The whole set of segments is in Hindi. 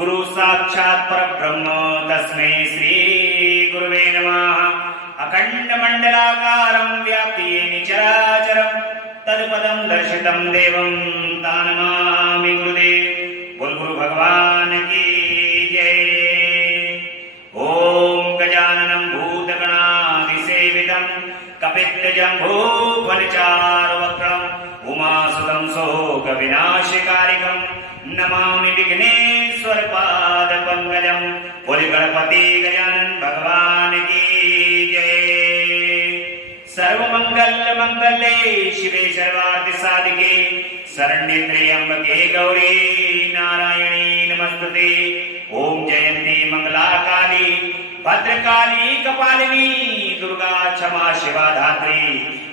गुरु साक्षात् परब्रह्म तस्मै श्री गुरुवे नमः। अखंड मंडलाकारं व्याप्ति येन चराचरं तत्पदं दर्शितं देवं तानमामि गुरुदेव। बोल गुरु भगवान की जय। ओम गजाननं भूतगणाधिसेवितं कपित्तजम्बूफलचारुवक्त्रं उमासुतं शोकविनाशकारिकं नमामि विघ्नेश्वर पाद पंकजं। बोल गणपति गजानन भगवान की जय। सर्वमंगल मंगले शिवे सर्वार्थ साधिके शरण्ये त्र्यंबके गौरी नारायणी नमस्तुते। ओम जयंती मंगला काली भद्रकाली कपालिनी दुर्गा क्षमा शिवा धात्री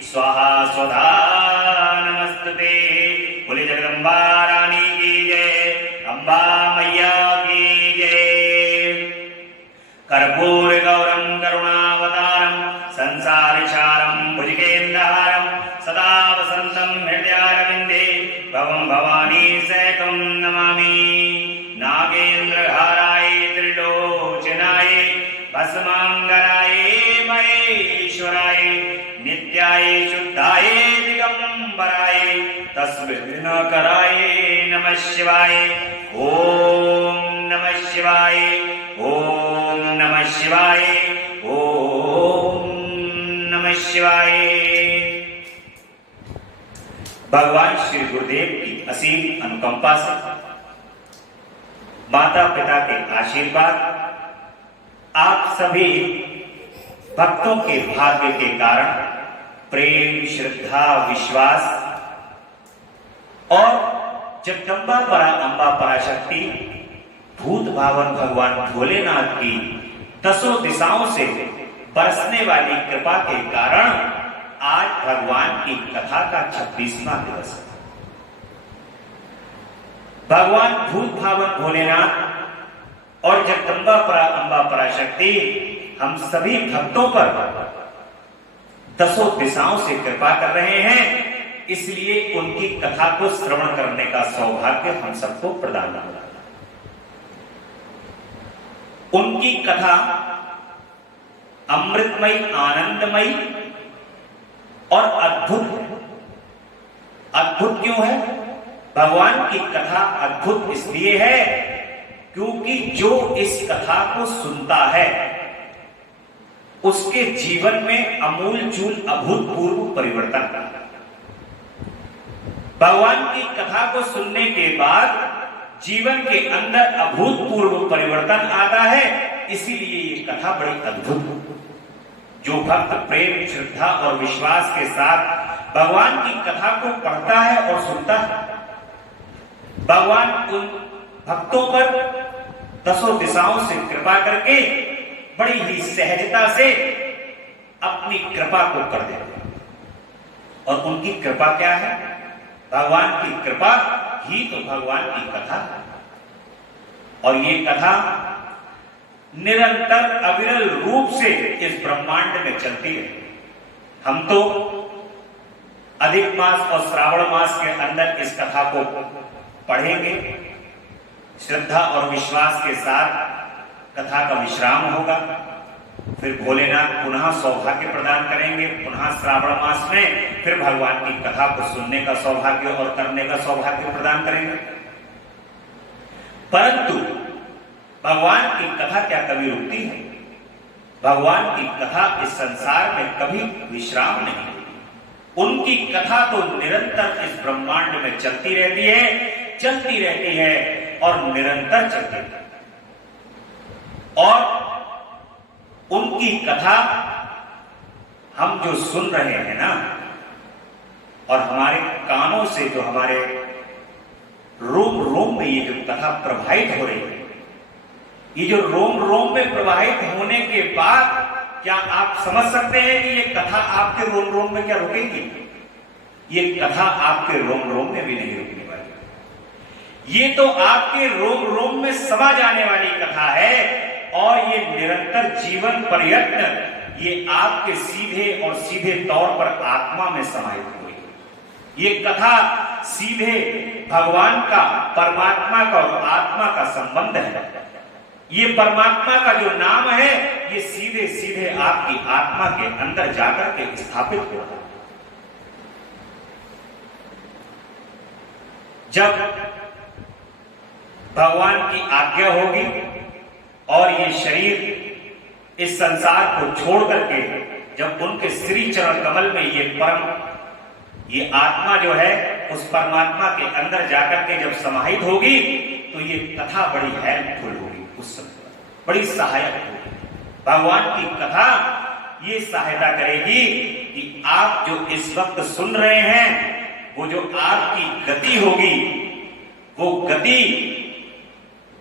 स्वाहा स्वधा नमस्तुते। बोले जगदम्बा रानी की जय, अम्बा मैया की जय। कर्पूर गौरम करुणावतारम संसारसारम भुजगेन्द्रहारम सदा वसंतम हृदयारविंदे भवं भवानी सहितं नमामि। नागेन्द्रहाराय त्रिलोचनाय भस्मांगराय महेश्वराय नित्याय शुद्धाय दिगंबराय तस्मै दिनकराय नमः शिवाय। ओम नमः शिवाय, ओम नमः शिवाय, ओम नमः शिवाय। भगवान श्री गुरुदेव की असीम अनुकंपा से, माता पिता के आशीर्वाद, आप सभी भक्तों के भाग्य के कारण प्रेम श्रद्धा विश्वास और जगदम्बा परा अम्बा पराशक्ति भूत भावन भगवान भोलेनाथ की दसों दिशाओं से बरसने वाली कृपा के कारण आज भगवान की कथा का 26वां दिवस है। भगवान भूत भावन भोलेनाथ और जगदम्बा परा अम्बा पराशक्ति हम सभी भक्तों पर दसों दिशाओं से कृपा कर रहे हैं, इसलिए उनकी कथा को श्रवण करने का सौभाग्य हम सबको प्रदान होगा। उनकी कथा अमृतमयी, आनंदमयी और अद्भुत है। अद्भुत क्यों है? भगवान की कथा अद्भुत इसलिए है क्योंकि जो इस कथा को सुनता है उसके जीवन में अमूलचूल अभूतपूर्व परिवर्तन आता है। भगवान की कथा को सुनने के बाद जीवन के अंदर अभूतपूर्व परिवर्तन आता है, इसीलिए ये कथा बड़ी अद्भुत है। जो भक्त प्रेम श्रद्धा और विश्वास के साथ भगवान की कथा को पढ़ता है और सुनता है, भगवान उन भक्तों पर दसों दिशाओं से कृपा करके बड़ी ही सहजता से अपनी कृपा को कर देते हैं। और उनकी कृपा क्या है? भगवान की कृपा ही तो भगवान की कथा है। और ये कथा निरंतर अविरल रूप से इस ब्रह्मांड में चलती है। हम तो अधिक मास और श्रावण मास के अंदर इस कथा को पढ़ेंगे, श्रद्धा और विश्वास के साथ कथा का विश्राम होगा, फिर भोलेनाथ पुनः सौभाग्य प्रदान करेंगे, पुनः श्रावण मास में फिर भगवान की कथा को सुनने का सौभाग्य और करने का सौभाग्य प्रदान करेंगे। परंतु भगवान की कथा क्या कभी रुकती है? भगवान की कथा इस संसार में कभी विश्राम नहीं होती। उनकी कथा तो निरंतर इस ब्रह्मांड में चलती रहती है और निरंतर चलती रहती है। और उनकी कथा हम जो सुन रहे हैं ना, और हमारे कानों से जो हमारे रोम रोम में ये जो कथा प्रवाहित हो रही है, ये जो रोम रोम में प्रवाहित होने के बाद क्या आप समझ सकते हैं कि ये कथा आपके रोम रोम में क्या रुकेगी? ये कथा आपके रोम रोम में भी नहीं रुकने वाली। ये तो आपके रोम रोम में समा जाने वाली कथा है और ये निरंतर जीवन पर्यंत ये आपके सीधे और सीधे तौर पर आत्मा में समाहित हुई। ये कथा सीधे भगवान का, परमात्मा का और आत्मा का संबंध है। ये परमात्मा का जो नाम है ये सीधे सीधे आपकी आत्मा के अंदर जाकर के स्थापित हो रहा है। जब भगवान की आज्ञा होगी और ये शरीर इस संसार को छोड़ करके जब उनके श्री चरण कमल में ये आत्मा जो है उस परमात्मा के अंदर जाकर के जब समाहित होगी तो ये कथा बड़ी हेल्पफुल होगी, उस समय बड़ी सहायक होगी। भगवान की कथा ये सहायता करेगी कि आप जो इस वक्त सुन रहे हैं वो जो आपकी गति होगी वो गति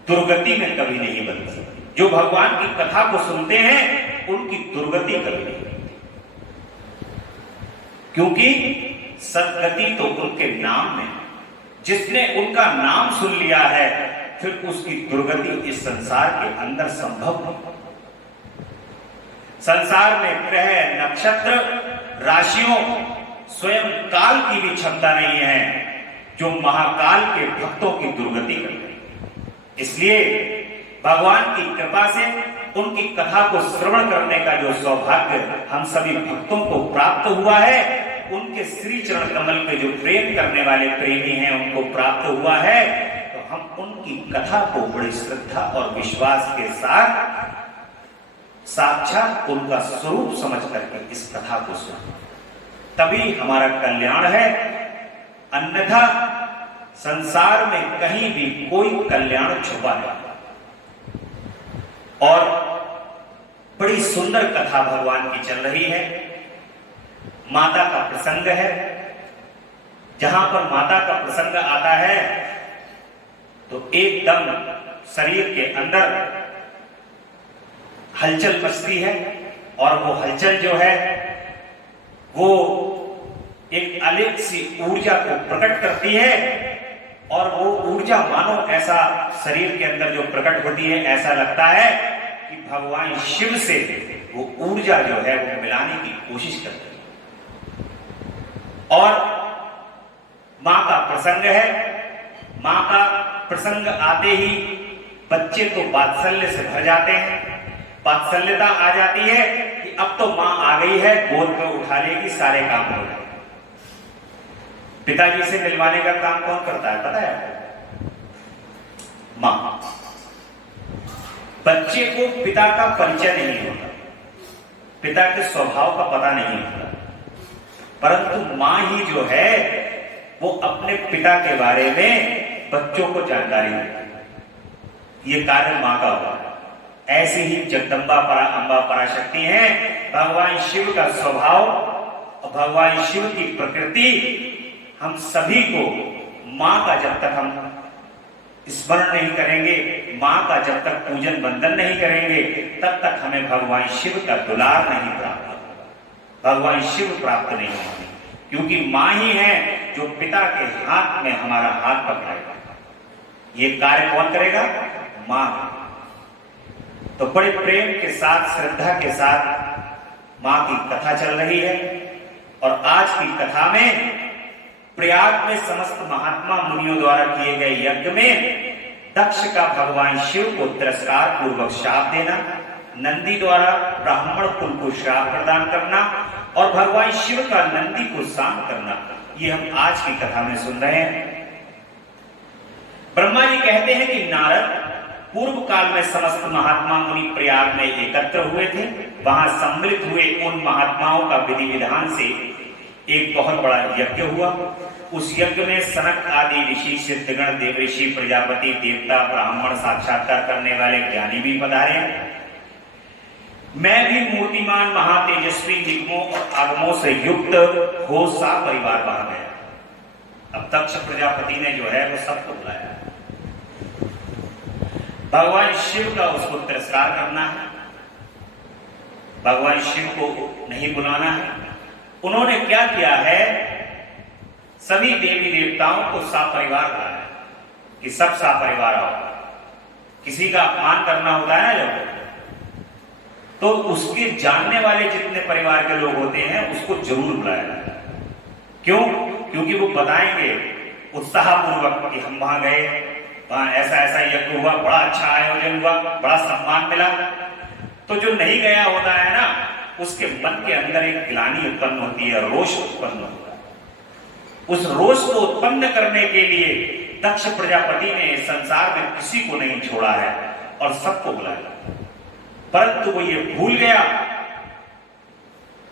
दुर्गति में कभी नहीं बनती। जो भगवान की कथा को सुनते हैं उनकी दुर्गति कभी नहीं बनती, क्योंकि सदगति तो उनके नाम में। जिसने उनका नाम सुन लिया है फिर उसकी दुर्गति इस संसार के अंदर संभव नहीं। संसार में ग्रह, नक्षत्र, राशियों, स्वयं काल की भी क्षमता नहीं है जो महाकाल के भक्तों की दुर्गति कर रही है। इसलिए भगवान की कृपा से उनकी कथा को श्रवण करने का जो सौभाग्य हम सभी भक्तों को प्राप्त हुआ है, उनके श्री चरण कमल के जो प्रेम करने वाले प्रेमी हैं उनको प्राप्त हुआ है, तो हम उनकी कथा को बड़ी श्रद्धा और विश्वास के साथ साक्षात उनका स्वरूप समझ करके इस कथा को सुने, तभी हमारा कल्याण है। अन्यथा संसार में कहीं भी कोई कल्याण छुपा नहीं। और बड़ी सुंदर कथा भगवान की चल रही है। माता का प्रसंग है। जहां पर माता का प्रसंग आता है तो एकदम शरीर के अंदर हलचल मचती है, और वो हलचल जो है वो एक अलग सी ऊर्जा को प्रकट करती है, और वो ऊर्जा मानो ऐसा शरीर के अंदर जो प्रकट होती है, ऐसा लगता है कि भगवान शिव से वो ऊर्जा जो है वो मिलाने की कोशिश करती है। और मां का प्रसंग है। मां का प्रसंग आते ही बच्चे तो वात्सल्य से भर जाते हैं, वात्सल्यता आ जाती है कि अब तो मां आ गई है, गोद में उठा लेगी, सारे काम हो जाएंगे। पिताजी से मिलवाने का काम कौन करता है पता है? मां। बच्चे को पिता का परिचय नहीं होता, पिता के स्वभाव का पता नहीं होता, परंतु मां ही जो है वो अपने पिता के बारे में बच्चों को जानकारी देती है। ये कार्य मां का हुआ। ऐसे ही जगदम्बा अम्बा पराशक्ति है। भगवान शिव का स्वभाव और भगवान शिव की प्रकृति हम सभी को, मां का जब तक हम स्मरण नहीं करेंगे, मां का जब तक पूजन बंदन नहीं करेंगे, तब तक हमें भगवान शिव का दुलार नहीं प्राप्त होगा, भगवान शिव प्राप्त नहीं होंगे। क्योंकि मां ही है जो पिता के हाथ में हमारा हाथ पकड़ेगा। ये कार्य कौन करेगा? मां। तो बड़े प्रेम के साथ, श्रद्धा के साथ मां की कथा चल रही है। और आज की कथा में प्रयाग में समस्त महात्मा मुनियों द्वारा किए गए यज्ञ में दक्ष का भगवान शिव को तिरस्कार पूर्वक श्राप देना, नंदी द्वारा ब्राह्मण कुल को श्राप प्रदान करना और भगवान शिव का नंदी को शांत करना, ये हम आज की कथा में सुन रहे हैं। ब्रह्मा जी कहते हैं कि नारद पूर्व काल में समस्त महात्मा मुनि प्रयाग में एकत्र हुए थे। वहां सम्मिलित हुए उन महात्माओं का विधि विधान से एक बहुत बड़ा यज्ञ हुआ। उस यज्ञ में सनक आदि ऋषि, सिद्धगण, देवऋषि, प्रजापति, देवता, ब्राह्मण, साक्षात्कार करने वाले ज्ञानी भी पधारे। मैं भी मूर्तिमान, महातेजस्वी, निगमों और आगमों से युक्त हो सा परिवार वहां गया। अब दक्ष प्रजापति ने जो है वो सबको बुलाया। भगवान शिव का उसको तिरस्कार करना है, भगवान शिव को नहीं बुलाना है। उन्होंने क्या किया है? सभी देवी देवताओं को सापरिवार बुलाया कि सब सापरिवार आओ। किसी का अपमान करना होता है ना जब, तो उसके जानने वाले जितने परिवार के लोग होते हैं उसको जरूर बुलाया। क्यों? क्योंकि वो बताएंगे उत्साहपूर्वक कि हम वहां गए, वहां ऐसा ऐसा यज्ञ हुआ, बड़ा अच्छा आयोजन हुआ, बड़ा सम्मान मिला। तो जो नहीं गया होता है ना, उसके मन के अंदर एक ग्लानि उत्पन्न होती है, रोष उत्पन्न होता है। उस रोष को उत्पन्न करने के लिए दक्ष प्रजापति ने संसार में किसी को नहीं छोड़ा है और सबको बुलाया, परंतु वो ये भूल गया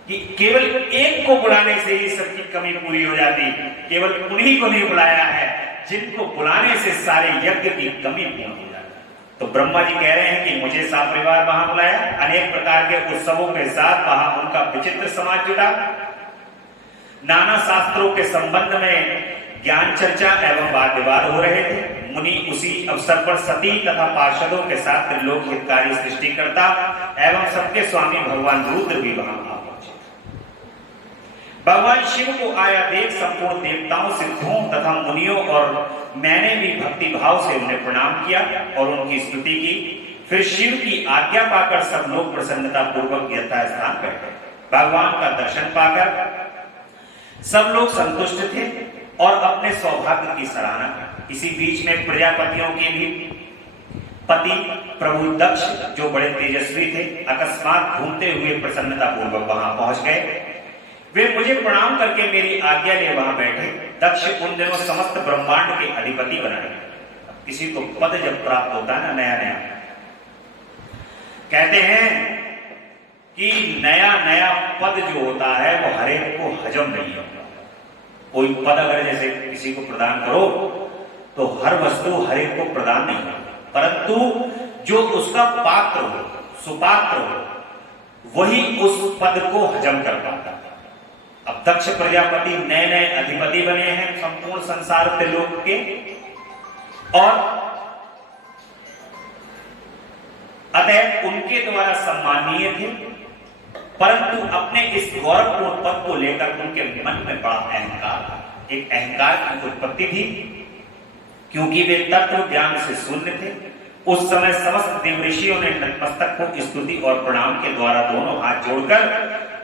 कि केवल एक को बुलाने से ही सबकी कमी पूरी हो जाती। केवल उन्हीं को नहीं बुलाया है जिनको बुलाने से सारे यज्ञ की कमी पूर्ण हो जाती। तो ब्रह्मा जी कह रहे हैं कि मुझे परिवार वहां बुलाया, अनेक प्रकार के उत्सवों के साथ वहां उनका विचित्र समाज जुटा, नाना शास्त्रों के संबंध में ज्ञान चर्चा एवं वाद विवाद हो रहे थे। मुनि उसी अवसर पर सती तथा पार्षदों के साथ त्रिलोक हितकारी सृष्टिकर्ता एवं सबके स्वामी भगवान रुद्र भी वहां आ पहुंचे। भगवान शिव को आया देख संपूर्ण देवताओं, सिद्धों तथा मुनियों और मैंने भी भक्ति भाव से उन्हें प्रणाम किया और उनकी स्तुति की। फिर शिव की आज्ञा पाकर सब लोग प्रसन्नता पूर्वक यथास्थान बैठे। भगवान का दर्शन पाकर सब लोग संतुष्ट थे और अपने सौभाग्य की सराहना की। इसी बीच में प्रजापतियों के भी पति प्रभु दक्ष, जो बड़े तेजस्वी थे, अकस्मात घूमते हुए प्रसन्नता पूर्वक वहां पहुंच गए। वे मुझे प्रणाम करके मेरी आज्ञा लिए वहां बैठे। दक्ष उन दिनों समस्त ब्रह्मांड के अधिपति बनाए। किसी को पद जब प्राप्त होता है ना, नया नया, कहते हैं कि नया नया पद जो होता है वो हर एक को हजम नहीं होता। कोई पद अगर जैसे किसी को प्रदान करो तो हर वस्तु हर एक को प्रदान नहीं होती, परंतु जो उसका पात्र हो, सुपात्र हो, वही उस पद को हजम कर पाता है। अब दक्ष प्रजापति नए नए अधिपति बने हैं संपूर्ण संसार के लोग के, और अतः उनके द्वारा सम्मानीय थे, परंतु अपने इस गौरवपूर्ण पद को लेकर उनके मन में बड़ा अहंकार था। एक अहंकार की उत्पत्ति थी, क्योंकि वे तत्व ज्ञान से शून्य थे। उस समय समस्त देव ऋषियों ने नतमस्तक को स्तुति और प्रणाम के द्वारा दोनों हाथ जोड़कर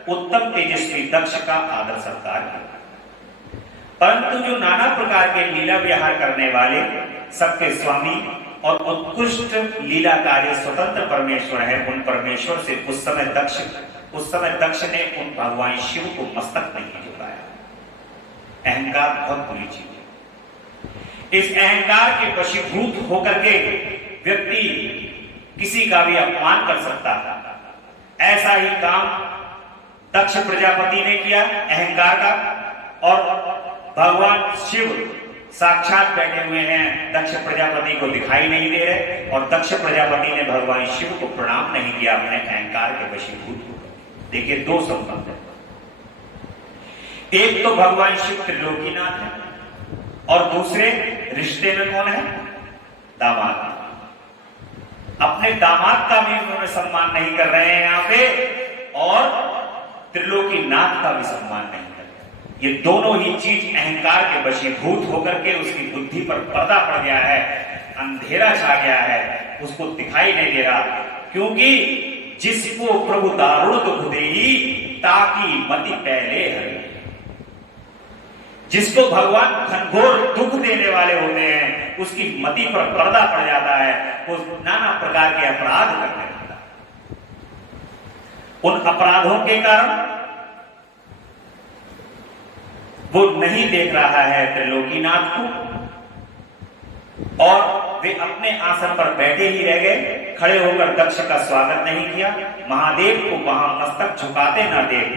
उत्तम तेजस्वी दक्ष का आदर सत्कार किया। परंतु जो नाना प्रकार के लीला विहार करने वाले, सबके स्वामी और उत्कृष्ट लीला कार्य स्वतंत्र परमेश्वर है, उन परमेश्वर से उस समय दक्ष ने उन भगवान शिव को मस्तक नहीं झुकाया। अहंकार बहुत बुरी चीज है। इस अहंकार के वशीभूत होकर के व्यक्ति किसी का भी अपमान कर सकता है। ऐसा ही काम दक्ष प्रजापति ने किया अहंकार का, और भगवान शिव साक्षात बैठे हुए हैं, दक्ष प्रजापति को दिखाई नहीं दे रहे, और दक्ष प्रजापति ने भगवान शिव को प्रणाम नहीं किया अपने अहंकार के वशीभूत। देखिए, दो संबंध है। एक तो भगवान शिव त्रिलोकीनाथ है, और दूसरे रिश्ते में कौन है? दामाद। अपने दामाद का भी उन्होंने सम्मान नहीं कर रहे हैं यहां पे, और त्रिलोकीनाथ का भी सम्मान नहीं कर रहे। ये दोनों ही चीज अहंकार के वशीभूत होकर के उसकी बुद्धि पर पर्दा पड़ गया है, अंधेरा छा गया है, उसको दिखाई नहीं दे रहा। क्योंकि जिसको प्रभु दारुण दुख देही, ताकि मति पहले हरे। जिसको भगवान घनघोर दुख देने वाले होते हैं, उसकी मति पर पर्दा पड़ जाता है, वो नाना प्रकार के अपराध करने लगता है। उन अपराधों के कारण वो नहीं देख रहा है त्रिलोकीनाथ को, और वे अपने आसन पर बैठे ही रह गए। खड़े होकर दक्ष का स्वागत नहीं किया। महादेव को वहां मस्तक झुकाते न देख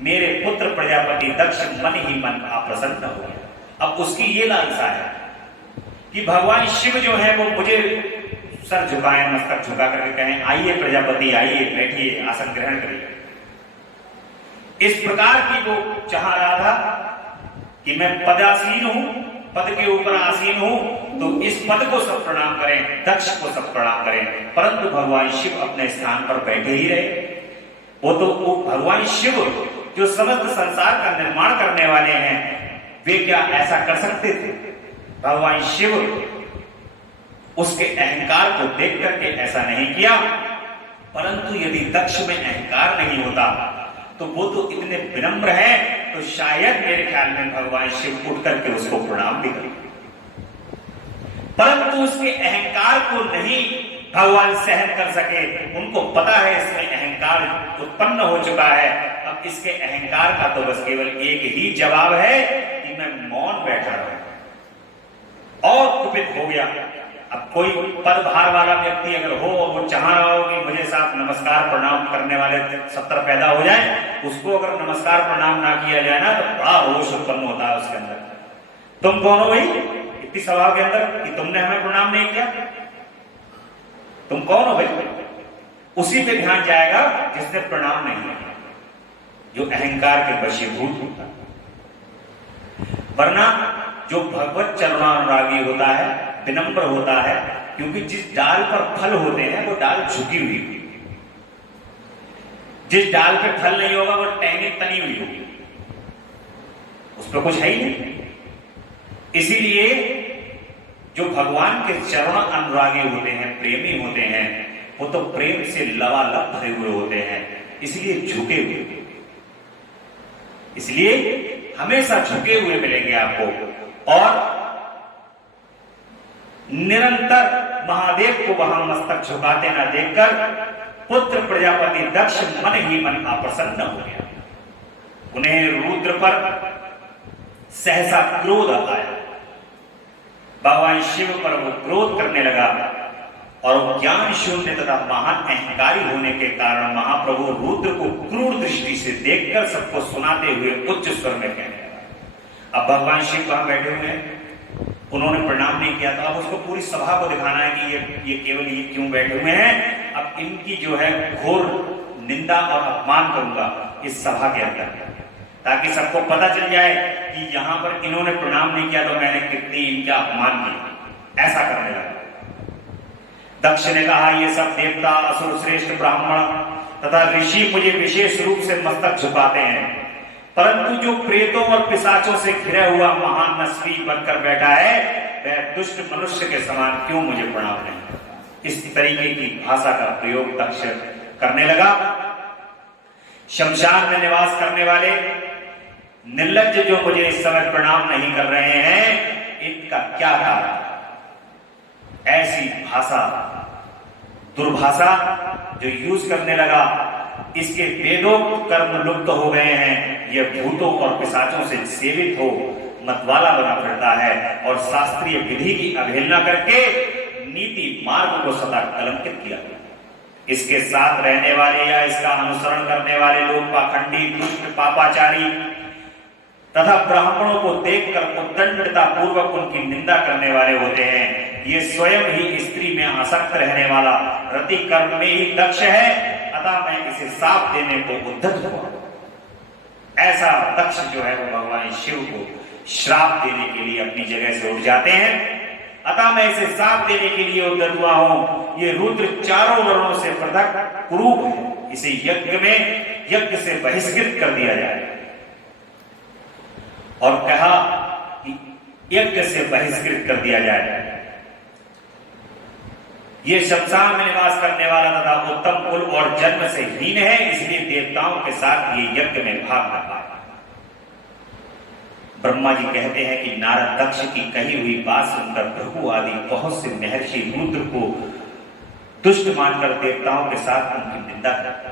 मेरे पुत्र प्रजापति दक्ष मन ही मन अप्रसन्न हो गया। अब उसकी ये लालसा है कि भगवान शिव जो है वो मुझे सर झुकाएं, मस्तक झुका करके कहें, आइए प्रजापति, आइए, बैठिए, आसन ग्रहण करिए। इस प्रकार की वो चाह रहा था कि मैं पदासीन हूं, पद के ऊपर आसीन हूं, तो इस पद को सब प्रणाम करें, दक्ष को सब प्रणाम करें। परंतु भगवान शिव अपने स्थान पर बैठे ही रहे। वो भगवान शिव जो समस्त संसार का निर्माण करने वाले हैं, वे क्या ऐसा कर सकते थे? भगवान शिव उसके अहंकार को देख करके ऐसा नहीं किया। परंतु यदि दक्ष में अहंकार नहीं होता तो वो तो इतने विनम्र हैं, तो शायद मेरे ख्याल में भगवान शिव उठ करके उसको प्रणाम भी करें। परंतु उसके अहंकार को नहीं भगवान सहन कर सके। उनको पता है इसमें अहंकार उत्पन्न हो चुका है, अब इसके अहंकार का तो बस केवल एक ही जवाब है कि मैं मौन बैठा रहूं। और कुपित हो गया। अब कोई पदभार वाला व्यक्ति अगर हो और वो चाह रहा हो कि मुझे साथ नमस्कार प्रणाम करने वाले 70 पैदा हो जाए, उसको अगर नमस्कार प्रणाम ना किया जाए ना तो बड़ा रोष उत्पन्न होता है उसके अंदर। तुम कौन हो भाई इतनी सभा के अंदर कि तुमने हमें प्रणाम नहीं किया? तुम कौन हो भाई? उसी पे ध्यान जाएगा जिसने प्रणाम नहीं किया, जो अहंकार के वशीभूत होता है। वरना जो भगवत चरणानुरागी होता है, विनम्र होता है, क्योंकि जिस डाल पर फल होते हैं वो डाल झुकी हुई होगी, जिस डाल पे फल नहीं होगा वो टहनी तनी हुई होगी, उस पर कुछ है ही नहीं। इसीलिए जो भगवान के चरण अनुरागी होते हैं, प्रेमी होते हैं, वो तो प्रेम से लबालब भरे हुए होते हैं, इसलिए झुके हुए, इसलिए हमेशा झुके हुए मिलेंगे आपको। और निरंतर महादेव को वहां मस्तक झुकाते ना देखकर पुत्र प्रजापति दक्ष मन ही मन अप्रसन्न हो गया। उन्हें रुद्र पर सहसा क्रोध आया, भगवान शिव पर वो क्रोध करने लगा और ज्ञान शून्य तथा महान अहंकारी होने के कारण महाप्रभु रुद्र को क्रूर दृष्टि से देखकर सबको सुनाते हुए उच्च स्वर में कहने लगा। अब भगवान शिव वहां बैठे हुए हैं, उन्होंने प्रणाम नहीं किया, तो अब उसको पूरी सभा को दिखाना है कि ये केवल ये क्यों बैठे हुए हैं। अब इनकी जो है घोर निंदा और अपमान करूंगा इस सभा के अंदर, ताकि सबको पता चल जाए कि यहां पर इन्होंने प्रणाम नहीं किया तो मैंने कितनी इनका अपमान किया। ऐसा करने लगा। दक्ष ने कहा, ये सब देवता, असुर श्रेष्ठ ब्राह्मण तथा ऋषि मुझे विशेष रूप से मस्तक झुकाते हैं, परंतु जो प्रेतों और पिशाचों से घिरा हुआ महान नस्वी बनकर बैठा है वह दुष्ट मनुष्य के समान क्यों मुझे प्रणाम नहीं करता। इस तरीके की भाषा का प्रयोग दक्ष करने लगा। शमशान में निवास करने वाले निर्लज्ज जो मुझे इस समय प्रणाम नहीं कर रहे हैं, इनका क्या कारण? ऐसी भाषा, दुर्भाषा जो यूज करने लगा, इसके वेदों कर्म लुप्त हो गए हैं। यह भूतों और पिशाचों से सेवित हो मतवाला बना फिरता है और शास्त्रीय विधि की अवहेलना करके नीति मार्ग को सदा कलंकित किया। इसके साथ रहने वाले या इसका अनुसरण करने वाले लोग पाखंडी, दुष्ट, पापाचारी तथा ब्राह्मणों को देखकर उद्दंडता पूर्वक उनकी निंदा करने वाले होते हैं। ये स्वयं ही स्त्री में आसक्त रहने वाला रति कर्म में ही दक्ष है, अतः मैं इसे साप देने को उद्यत हुआ। ऐसा दक्ष जो है वो भगवान शिव को श्राप देने के लिए अपनी जगह से उठ जाते हैं। अतः मैं इसे साप देने के लिए उद्यत हुआ हूं। ये रुद्र चारों वर्णों से पृथक कुरूप है, इसे यज्ञ से बहिष्कृत कर दिया जाए। और कहा कि यज्ञ से बहिष्कृत कर दिया जाए। ये शमशान में निवास करने वाला तथा उत्तम कुल और जन्म से हीन है, इसलिए देवताओं के साथ ये यज्ञ में भाग न पाए। ब्रह्मा जी कहते हैं कि नारद दक्ष की कही हुई बात सुनकर भृगु आदि बहुत से महर्षि रुद्र को दुष्ट मानकर देवताओं के साथ उनकी निंदा करते।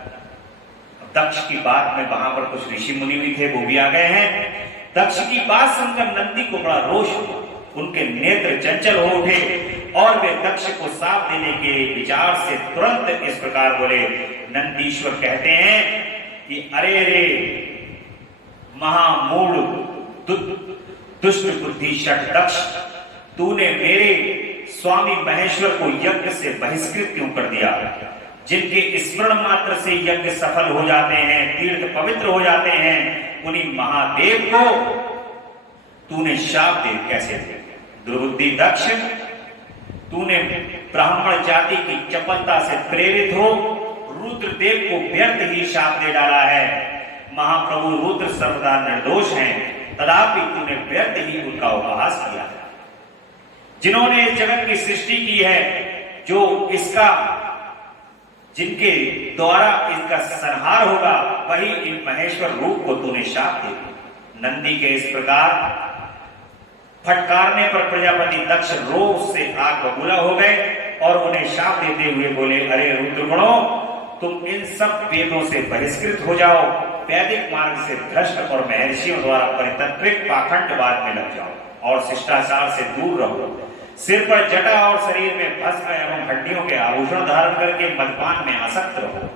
दक्ष की बात में वहां पर कुछ ऋषि मुनि भी थे, वो भी आ गए हैं। दक्ष की बात सुनकर नंदी को बड़ा रोष हुआ, उनके नेत्र चंचल हो उठे और वे दक्ष को साप देने के विचार से तुरंत इस प्रकार बोले। नंदीश्वर कहते हैं कि अरे रे महामूढ़ दुष्ट बुद्धि शठ दक्ष, तूने मेरे स्वामी महेश्वर को यज्ञ से बहिष्कृत क्यों कर दिया? जिनके स्मरण मात्र से यज्ञ सफल हो जाते हैं, तीर्थ पवित्र हो जाते हैं, उन्हीं महादेव को तूने शाप दे कैसे दिया? दुर्बुद्धि दक्ष, तूने ब्राह्मण जाति की चपलता से प्रेरित हो रुद्रदेव को व्यर्थ ही शाप दे डाला है। महाप्रभु रुद्र सर्वदा निर्दोष हैं, तथापि तूने व्यर्थ ही उनका उपहास किया। जिन्होंने इस जगत की सृष्टि की है, जो इसका जिनके द्वारा इसका संहार होगा, वही इन महेश्वर रूप को तूने शाप दे दिया। नंदी के इस प्रकार फटकारने पर प्रजापति दक्ष रोष से आग बबूला हो गए और उन्हें शाप देते हुए बोले, अरे रुद्रगणों, तुम इन सब वेदों से बहिष्कृत हो जाओ, वैदिक मार्ग से भ्रष्ट और महर्षियों द्वारा परितंत्रित पाखंडवाद में लग जाओ और शिष्टाचार से दूर रहो। सिर पर जटा और शरीर में भस्म एवं हड्डियों के आभूषण धारण करके मदपान में आसक्त रहो।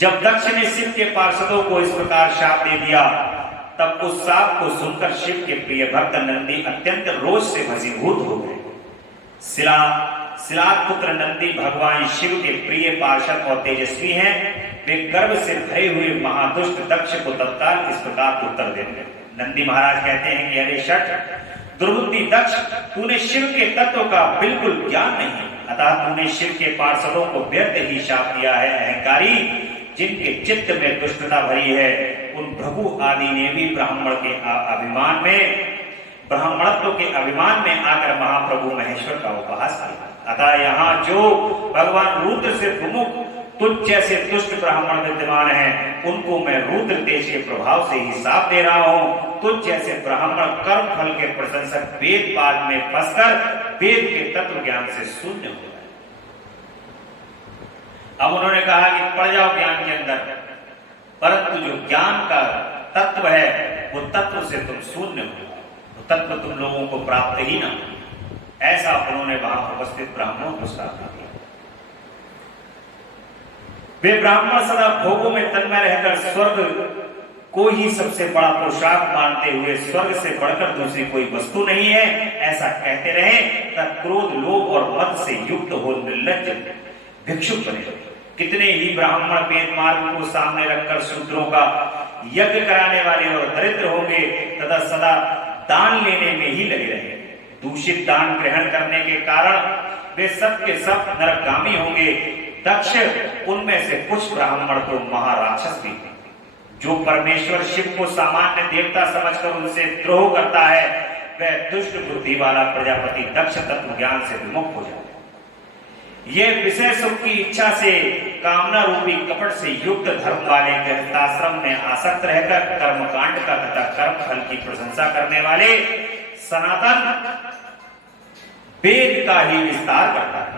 जब दक्ष ने शिव के पार्षदों को इस प्रकार शाप दे दिया, तब उस शाप को सुनकर शिव के प्रिय भक्त नंदी अत्यंत रोष से भसीभूत हो गए। शिलाद पुत्र नंदी भगवान शिव के प्रिय पार्षद और तेजस्वी हैं। वे गर्व से भरे हुए महादुष्ट दक्ष को तत्काल इस प्रकार उत्तर देते हैं। नंदी महाराज कहते हैं कि अरे शठ दुर्बुद्धि दक्ष, तूने शिव के तत्व का बिल्कुल ज्ञान नहीं, अतः तूने शिव के पार्षदों को व्यर्थ ही शाप दिया है। अहंकारी, जिनके चित्त में दुष्टता भरी है, उन भृगु आदि ने भी ब्राह्मणत्व के अभिमान में आकर महाप्रभु महेश्वर का उपहास किया। अतः यहाँ जो भगवान रुद्र से विमुख तुझ जैसे दुष्ट ब्राह्मण विद्यमान हैं, उनको मैं रुद्र तेज के प्रभाव से ही शाप दे रहा हूँ। तुझ जैसे ब्राह्मण कर्म फल के प्रशंसक वेद पाद में फंसकर वेद के तत्व ज्ञान से शून्य हो गए। अब उन्होंने कहा कि पड़ जाओ ज्ञान के अंदर, परंतु जो ज्ञान का तत्व है वो तत्व से तुम शून्य हो, वो तत्व तुम लोगों को प्राप्त ही ना। ऐसा उन्होंने वहां उपस्थित ब्राह्मणों को स्थापित किया। वे ब्राह्मण सदा भोगों में तन्मय रहकर स्वर्ग को ही सबसे बड़ा पोशाक मानते हुए स्वर्ग से बढ़कर दूसरी कोई वस्तु नहीं है ऐसा कहते रहे, तब क्रोध, लोभ और मद से युक्त हो निर्लज्ज भिक्षुक बने। कितने ही ब्राह्मण वेद मार्ग को सामने रखकर शूद्रों का यज्ञ कराने वाले और दरिद्र होंगे तथा सदा दान लेने में ही लगे रहे। दूषित दान ग्रहण करने के कारण वे सब के सब नरकगामी होंगे। दक्ष, उनमें से कुछ ब्राह्मण तो महाराक्षस भी थे। जो परमेश्वर शिव को सामान्य देवता समझकर उनसे द्रोह करता है, वह दुष्ट बुद्धि वाला प्रजापति दक्ष तत्व ज्ञान से विमुख हो जाए। ये विषय सुख की इच्छा से कामना रूपी कपट से युक्त धर्म वाले गृहस्थाश्रम में आसक्त रहकर कर्मकांड का तथा कर्म फल की प्रशंसा करने वाले सनातन वेद का ही विस्तार करता है।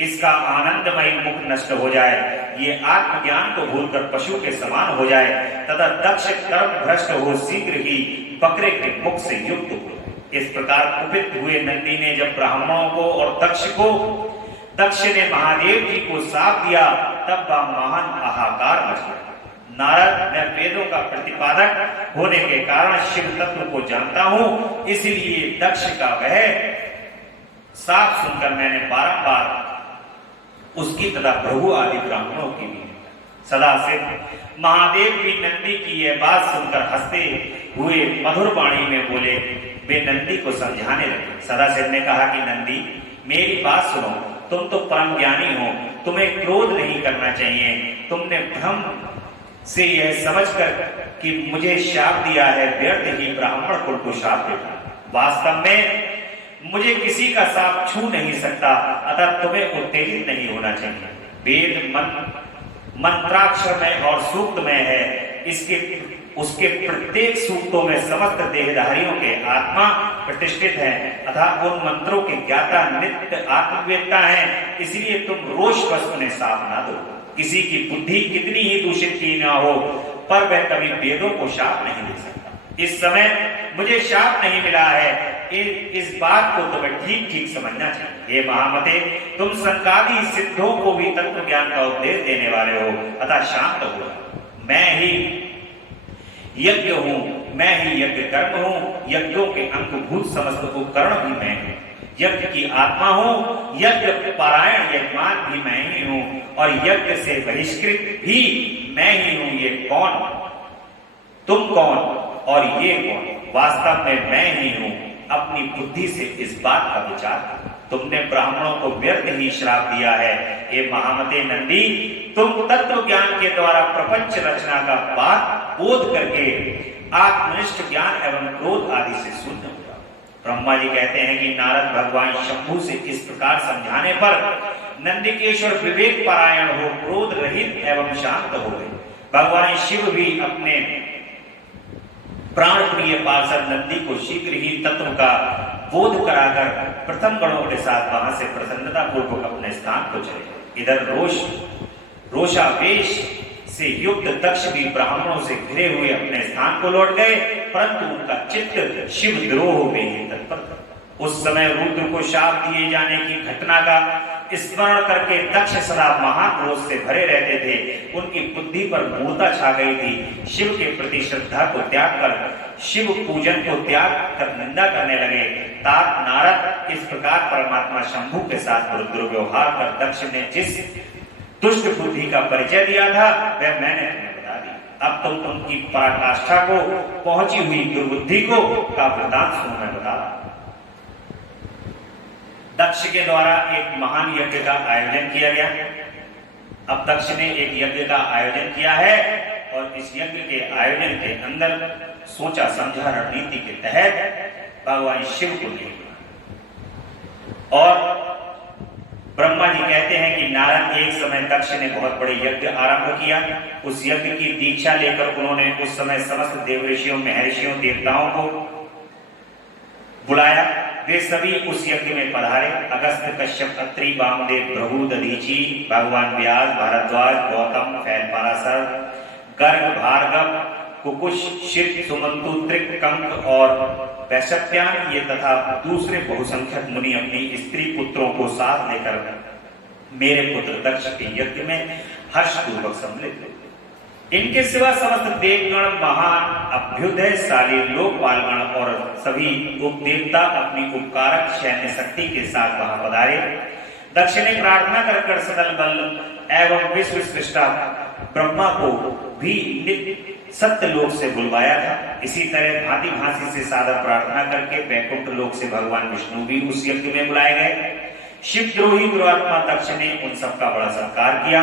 इसका आनंदमय मुख नष्ट हो जाए, ये आत्मज्ञान को भूलकर पशु के समान हो जाए तथा दक्ष कर्म भ्रष्ट हो शीघ्र ही बकरे के मुख से युक्त हो। इस प्रकार कुपित हुए नंदी ने जब ब्राह्मणों को और दक्ष ने महादेव जी को शाप दिया, तब वह महान हाहाकार मच गया। नारद, मैं वेदों का प्रतिपादक होने के कारण शिव तत्व को जानता हूं, इसलिए दक्ष का वह शाप सुनकर मैंने बारंबार उसकी तथा भृगु आदि ब्राह्मणों की भी सदा सिद्ध महादेव भी नंदी की यह बात सुनकर हंसते हुए मधुर वाणी में बोले। वे नंदी को समझाने लगे। सदाशिव ने कहा कि नंदी, मेरी बात सुनो, तुम तो परम ज्ञानी हो, तुम्हें क्रोध नहीं करना चाहिए। तुमने भ्रम से यह समझकर कि मुझे शाप दिया है, व्यर्थ ही ब्राह्मण कुल को शाप देता। वास्तव में मुझे किसी का शाप छू नहीं सकता, अतः तुम्हें उत्तेजित नहीं होना चाहिए। वेद मंत्राक्षरमय और सूक्तमय है, उसके प्रत्येक सूक्तों में समस्त देहधारियों के आत्मा प्रतिष्ठित है तथा उन मंत्रों के ज्ञाता नित्य आत्मवेत्ता हैं। इसलिए तुम रोषवश उन्हें शाप ना दो। किसी की बुद्धि कितनी ही दूषित की ना हो, पर वह कभी वेदों को शाप नहीं दे सकता। इस समय मुझे शाप नहीं मिला है, इस बात को तुम्हें ठीक ठीक समझना चाहिए। हे महामते, तुम संकादी सिद्धों को भी तत्व ज्ञान का उपदेश देने वाले हो, अतः शांत हो। मैं ही यज्ञ हूं, मैं ही यज्ञ कर्म हूं, यज्ञों के अंगभूत समस्त उपकरण भी मैं हूं। यज्ञ की आत्मा हूं, यज्ञ पारायण यजमान भी मैं ही हूं और यज्ञ से बहिष्कृत भी मैं ही हूं। ये कौन, तुम कौन और ये कौन? वास्तव में मैं ही हूं। अपनी बुद्धि से इस बात का विचार करो। तुमने ब्राह्मणों को व्यर्थ ही श्राप दिया है। ये महामते नंदी, तुम तत्व ज्ञान के द्वारा प्रपंच रचना का बात बोध करके आत्मनिष्ठ ज्ञान एवं क्रोध आदि से शून्य हो जाओ। ब्रह्मा जी कहते हैं कि नारद भगवान शंभु से इस प्रकार समझाने पर नंदिकेश्वर विवेक पारायण हो, क्रोध रहित एवं शांत हो गए। भगवान शिव भी अपने प्राण प्रिय पार्षद नंदी को शीघ्र ही तत्व का बोध कराकर प्रथम गणों के साथ वहां से प्रसन्नता पूर्वक अपने स्थान को चले। इधर रोषावेश से युक्त दक्ष भी ब्राह्मणों से घिरे हुए अपने स्थान को लौट गए, परंतु उनका चित्त शिवद्रोह में ही तत्पर था। उस समय रुद्र को शाप दिए जाने की घटना का स्मरण करके दक्ष सदा महाक्रोध से भरे रहते थे। उनकी बुद्धि पर मूर्ता छा गई थी। शिव के प्रति श्रद्धा को त्याग कर शिव पूजन को त्याग कर निंदा करने लगे। तात नारद इस प्रकार परमात्मा शंभु के साथ दुर्व्यवहार कर दक्ष ने जिस दुष्ट बुद्धि का परिचय दिया था वह मैंने तुम्हें बता दी। अब तुम उनकी पराकाष्ठा को पहुंची हुई दुर्बुद्धि को का वृतांत सुनो मैं बता। दक्ष के द्वारा एक महान यज्ञ का आयोजन किया गया। अब दक्ष ने एक यज्ञ का आयोजन किया है और इस यज्ञ के आयोजन के अंदर सोचा समझा रणनीति के तहत भगवान शिव को ले और ब्रह्मा जी कहते हैं कि नारद एक समय दक्ष ने बहुत बड़े यज्ञ आरंभ किया। उस यज्ञ की दीक्षा लेकर उन्होंने उस समय समस्त देवऋषियों महर्षियों देवताओं को बुलाया। वे सभी उस यज्ञ में पधारे। अगस्त, कश्यप, अत्रि, वामदेव, भृगु, दधीची, भगवान व्यास, भारद्वाज, गौतम, फैल, पराशर, गर्ग, भार्गव, कुकुश, शिव, सुमंतु, त्रिक, कंक और वैशप्यायन ये तथा दूसरे बहुसंख्यक मुनि अपनी स्त्री पुत्रों को साथ लेकर मेरे पुत्र दक्ष के यज्ञ में हर्षपूर्वक सम्मिलित हुए। इनके सिवा समस्त देवगण, महान अभ्युदयशाली लोकपालगण और सभी उपदेवता अपनी उपकारक सैन्य शक्ति के साथ वहां पधारे। दक्ष ने प्रार्थना कर सकल बल एवं विश्व सृष्टा ब्रह्मा को भी सत्य लोक से बुलवाया था। इसी तरह भांति भांति से सादर प्रार्थना करके वैकुंठ लोक से भगवान विष्णु भी उस यज्ञ में बुलाए गए। शिवद्रोही दुरात्मा दक्ष ने उन सबका बड़ा सत्कार किया।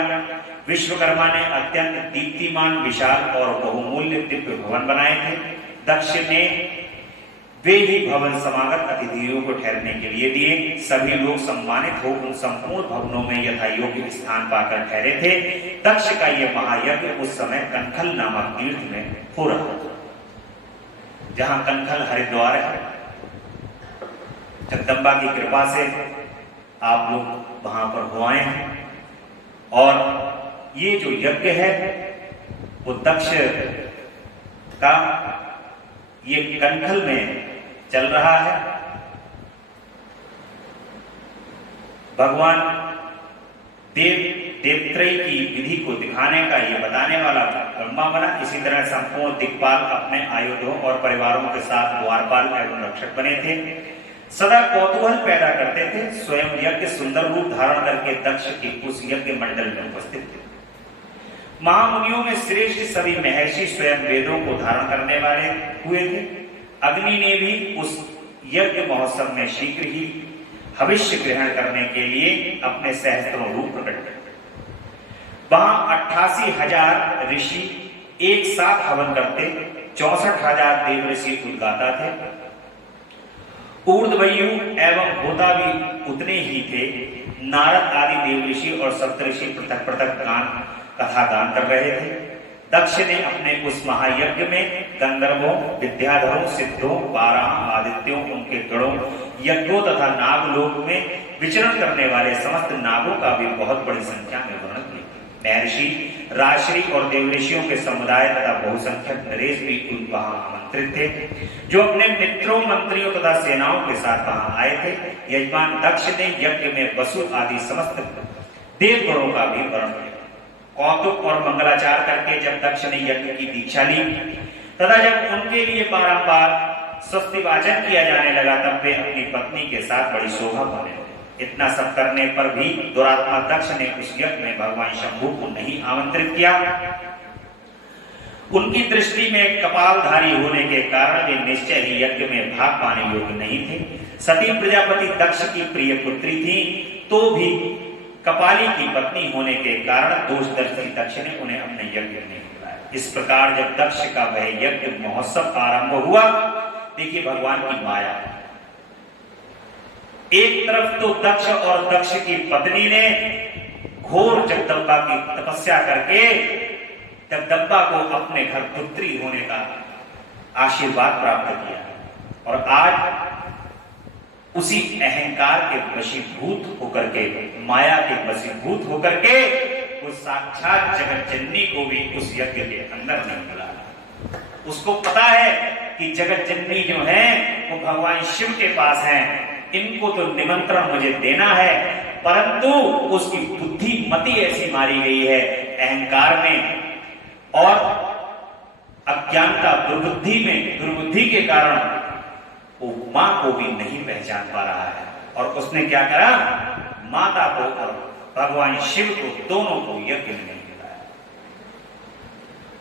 विश्वकर्मा ने अत्यंत दीप्तिमान, विशाल और बहुमूल्य दिव्य भवन बनाए थे। दक्ष ने वे ही भवन समागत अतिथियों को ठहरने के लिए दिए। सभी लोग सम्मानित हो उन संपूर्ण भवनों में यथा योग्य स्थान पाकर ठहरे थे। दक्ष का यह महायज्ञ उस समय कनखल नामक तीर्थ में हो रहा था, जहां कनखल हरिद्वार है। जगदम्बा की कृपा से आप लोग वहां पर हो आए हैं और ये जो यज्ञ है वो दक्ष का ये कनखल में चल रहा है। भगवान देवत्रयी की विधि को दिखाने का ये बताने वाला ब्रह्मा बना। इसी तरह संपूर्ण दिक्पाल अपने आयुधों और परिवारों के साथ द्वारपाल एवं रक्षक बने थे। सदा कौतूहल पैदा करते थे। स्वयं यज्ञ सुंदर रूप धारण करके दक्ष के उस यज्ञ मंडल में उपस्थित थे। महामुनियों में श्रेष्ठ सभी महर्षि स्वयं वेदों को धारण करने वाले हुए थे। अग्नि ने भी उस यज्ञ महोत्सव में शीघ्र ही भविष्य ग्रहण करने के लिए अपने सहस्त्रों रूप प्रकट किए। वहां 88,000 ऋषि एक साथ हवन करते, 64,000 देव ऋषि उद्गाता थे। ऊर्ध्वयु एवं होता भी उतने ही थे। नारद आदि देव ऋषि और सप्तऋषि पृथक पृथक कथा गान कर रहे थे। दक्ष ने अपने उस महायज्ञ में गंधर्वों, विद्याधरों, सिद्धों, 12 आदित्यों, उनके गणों, यज्ञों तथा नागलोक में विचरण करने वाले समस्त नागों का भी बहुत बड़ी संख्या में वर्णन किया। महर्षि, राजश्री और देवऋषियों के समुदाय तथा बहुसंख्यक नरेश भी वहां आमंत्रित थे, जो अपने मित्रों, मंत्रियों तथा सेनाओं के साथ वहां आए थे। यजमान दक्ष ने यज्ञ में वसु आदि समस्त देवगणों का भी वर्णन किया। कौतुक और मंगलाचार करके जब दक्ष ने यज्ञ की दीक्षा ली तथा जब उनके लिए बारंबार स्वस्ति वाचन किया जाने लगा, तब वे अपनी पत्नी के साथ बड़ी शोभा पाने लगे। इतना सब करने पर भी दुरात्मा दक्ष ने उस यज्ञ में भगवान शंभु को नहीं आमंत्रित किया। उनकी दृष्टि में कपालधारी होने के कारण वे निश्चय ही यज्ञ में भाग पाने योग्य नहीं थे। सती प्रजापति दक्ष की प्रिय पुत्री थी, तो भी कपाली की पत्नी होने के कारण दोषदर्शी दक्ष ने उन्हें अपने यज्ञ में बुलाया। इस प्रकार जब दक्ष का वह यज्ञ महोत्सव आरंभ हुआ, देखिए भगवान की माया। एक तरफ तो दक्ष और दक्ष की पत्नी ने घोर जगदम्बा की तपस्या करके जगदम्बा को अपने घर पुत्री होने का आशीर्वाद प्राप्त किया और आज उसी अहंकार के वशीभूत होकर के, माया के वशीभूत होकर के वो साक्षात जगत जननी को भी उस यज्ञ के अंदर नहीं बुला। उसको पता है कि जगत जननी जो है वो भगवान शिव के पास है, इनको तो निमंत्रण मुझे देना है, परंतु उसकी बुद्धि मति ऐसी मारी गई है अहंकार में और अज्ञानता दुर्बुद्धि के कारण वो मां को भी नहीं पहचान पा रहा है। और उसने क्या करा, माता को और भगवान शिव को दोनों को यज्ञ में नहीं मिलाया।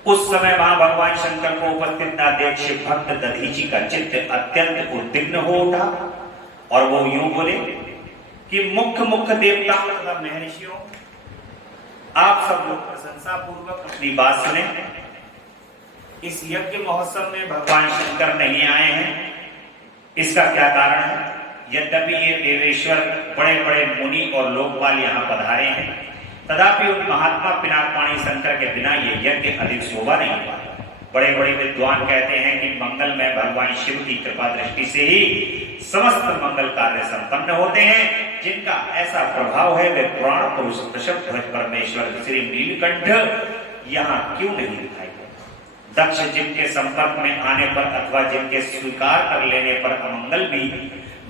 उस समय वहां भगवान शंकर को उपस्थित ना देख शिव भक्त दधीची का चित्त अत्यंत उद्विग्न हो उठा और वो यूं बोले कि मुख्य देवताओं तथा महर्षियों, आप सब लोग प्रशंसा पूर्वक अपनी बात सुने। इस यज्ञ महोत्सव में भगवान शंकर नहीं आए हैं, इसका क्या कारण है? यद्यपि ये देवेश्वर बड़े बड़े मुनि और लोकपाल यहाँ पधारे हैं, तथापि उन महात्मा पिनाकपाणी शंकर के बिना ये यज्ञ अधिक शोभा नहीं पाया। बड़े बड़े विद्वान कहते हैं कि मंगल में भगवान शिव की कृपा दृष्टि से ही समस्त मंगल कार्य संपन्न होते हैं। जिनका ऐसा प्रभाव है वे पुराण पुरुष वृषभध्वज परमेश्वर श्री नीलकंठ यहाँ क्यों नहीं दिखाई? दक्ष जिनके संपर्क में आने पर अथवा जिनके स्वीकार कर लेने पर अमंगल भी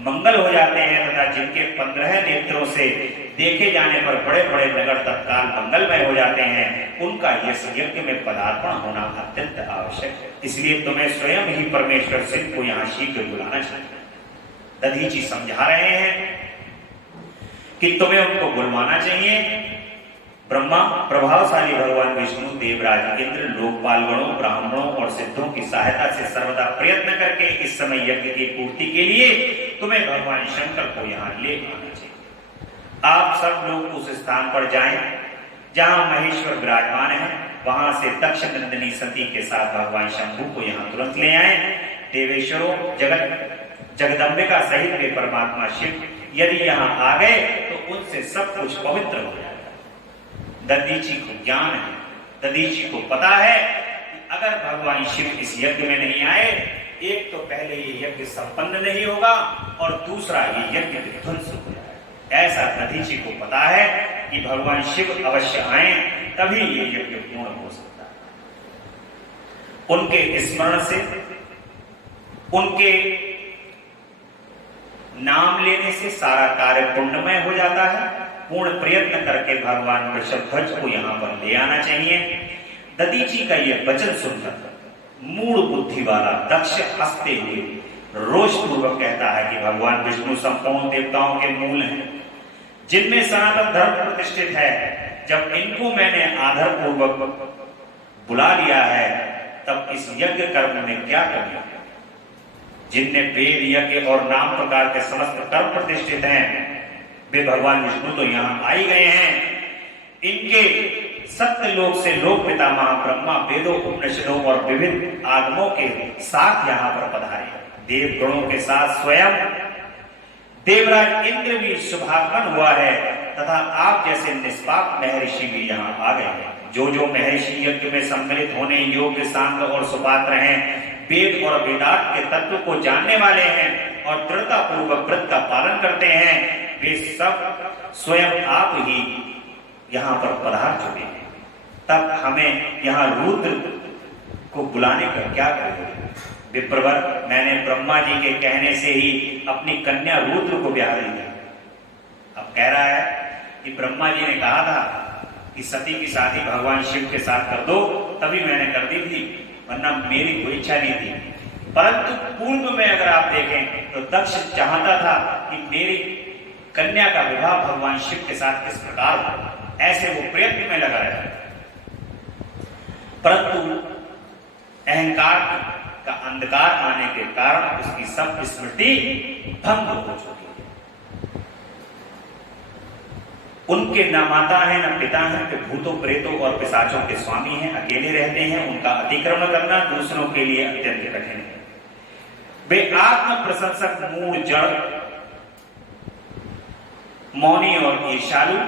मंगल हो जाते हैं तथा जिनके 15 नेत्रों से देखे जाने पर बड़े बड़े नगर तत्काल मंगलमय हो जाते हैं, उनका इस यज्ञ में पदार्पण होना अत्यंत आवश्यक है। इसलिए तुम्हें स्वयं ही परमेश्वर शिव को यहाँ शीघ्र बुलाना चाहिए। दधीची समझा रहे हैं कि तुम्हें उनको बुलवाना चाहिए। ब्रह्मा, प्रभावशाली भगवान विष्णु, देवराज इंद्र, लोकपाल गणों, ब्राह्मणों और सिद्धों की सहायता से सर्वदा प्रयत्न करके इस समय यज्ञ की पूर्ति के लिए तुम्हें भगवान शंकर को यहाँ ले आना चाहिए। आप सब लोग उस स्थान पर जाएं जहां महेश्वर विराजमान है, वहां से दक्ष नंदिनी सती के साथ भगवान शंभु को यहाँ तुरंत ले आए। देवेश्वरों, जगदम्बिका सहित वे परमात्मा शिव यदि यहाँ आ गए तो उनसे सब कुछ पवित्र हो जाए। दधीची को ज्ञान है, दधीची को पता है कि अगर भगवान शिव इस यज्ञ में नहीं आए, एक तो पहले ये यज्ञ संपन्न नहीं होगा और दूसरा ये यज्ञ विध्वंस हो जाएगा। ऐसा दधीची को पता है कि भगवान शिव अवश्य आए तभी ये यज्ञ पूर्ण हो सकता है। उनके स्मरण से, उनके नाम लेने से सारा कार्य पुण्यमय हो जाता है। पूर्ण प्रयत्न करके भगवान वृषभध्वज को यहाँ पर ले आना चाहिए। दधीची का यह वचन सुनकर मूढ़ बुद्धि वाला दक्ष हंसते हुए रोष पूर्वक कहता है कि भगवान विष्णु संपूर्ण देवताओं के मूल हैं, जिनमें सनातन धर्म प्रतिष्ठित है। जब इनको मैंने आदर पूर्वक बुला लिया है, तब इस यज्ञ कर्म में क्या करना है? जिनने वेद यज्ञ और नाम प्रकार के समस्त कर्म प्रतिष्ठित हैं, वे भगवान विष्णु तो यहाँ आ ही गए हैं। इनके सत्य लोक से लोक पितामह ब्रह्मा वेदों, उपनिषदों और विभिन्न आगमों के साथ यहाँ पर पधारे। देव गणों के साथ स्वयं देवराज इंद्र भी शुभागमन हुआ है तथा आप जैसे निष्पाप महर्षि भी यहाँ आ गए हैं। जो जो महर्षि यज्ञ में सम्मिलित होने योग्य, शांत और सुपात्र हैं, वेद और वेदांत के तत्व को जानने वाले हैं और दृढ़ता पूर्वक व्रत का पालन करते हैं, वे सब स्वयं आप ही यहाँ पर पधार चुके हैं। तब हमें यहाँ रुद्र को बुलाने का क्या करेंगे? विप्रवर, मैंने ब्रह्मा जी के कहने से ही अपनी कन्या रुद्र को ब्याह दी है। अब कह रहा है कि ब्रह्मा जी ने कहा था कि सती की शादी भगवान शिव के साथ कर दो, तभी मैंने कर दी थी, वरना मेरी कोई इच्छा नहीं थी। परंतु पूर्व में अगर आप देखें तो दक्ष चाहता था कि मेरी कन्या का विवाह भगवान शिव के साथ किस प्रकार हो, ऐसे वो प्रयत्न में लगा रहा। परंतु अहंकार का अंधकार आने के कारण उसकी सब स्मृति भंग हो चुकी है। उनके न माता है न पिता है, वे भूतों, प्रेतों और पिशाचों के स्वामी हैं, अकेले रहते हैं। उनका अतिक्रमण करना दूसरों के लिए अत्यंत कठिन है। वे आत्म प्रशंसक, मूढ़, जड़, मौनी और ईर्ष्यालु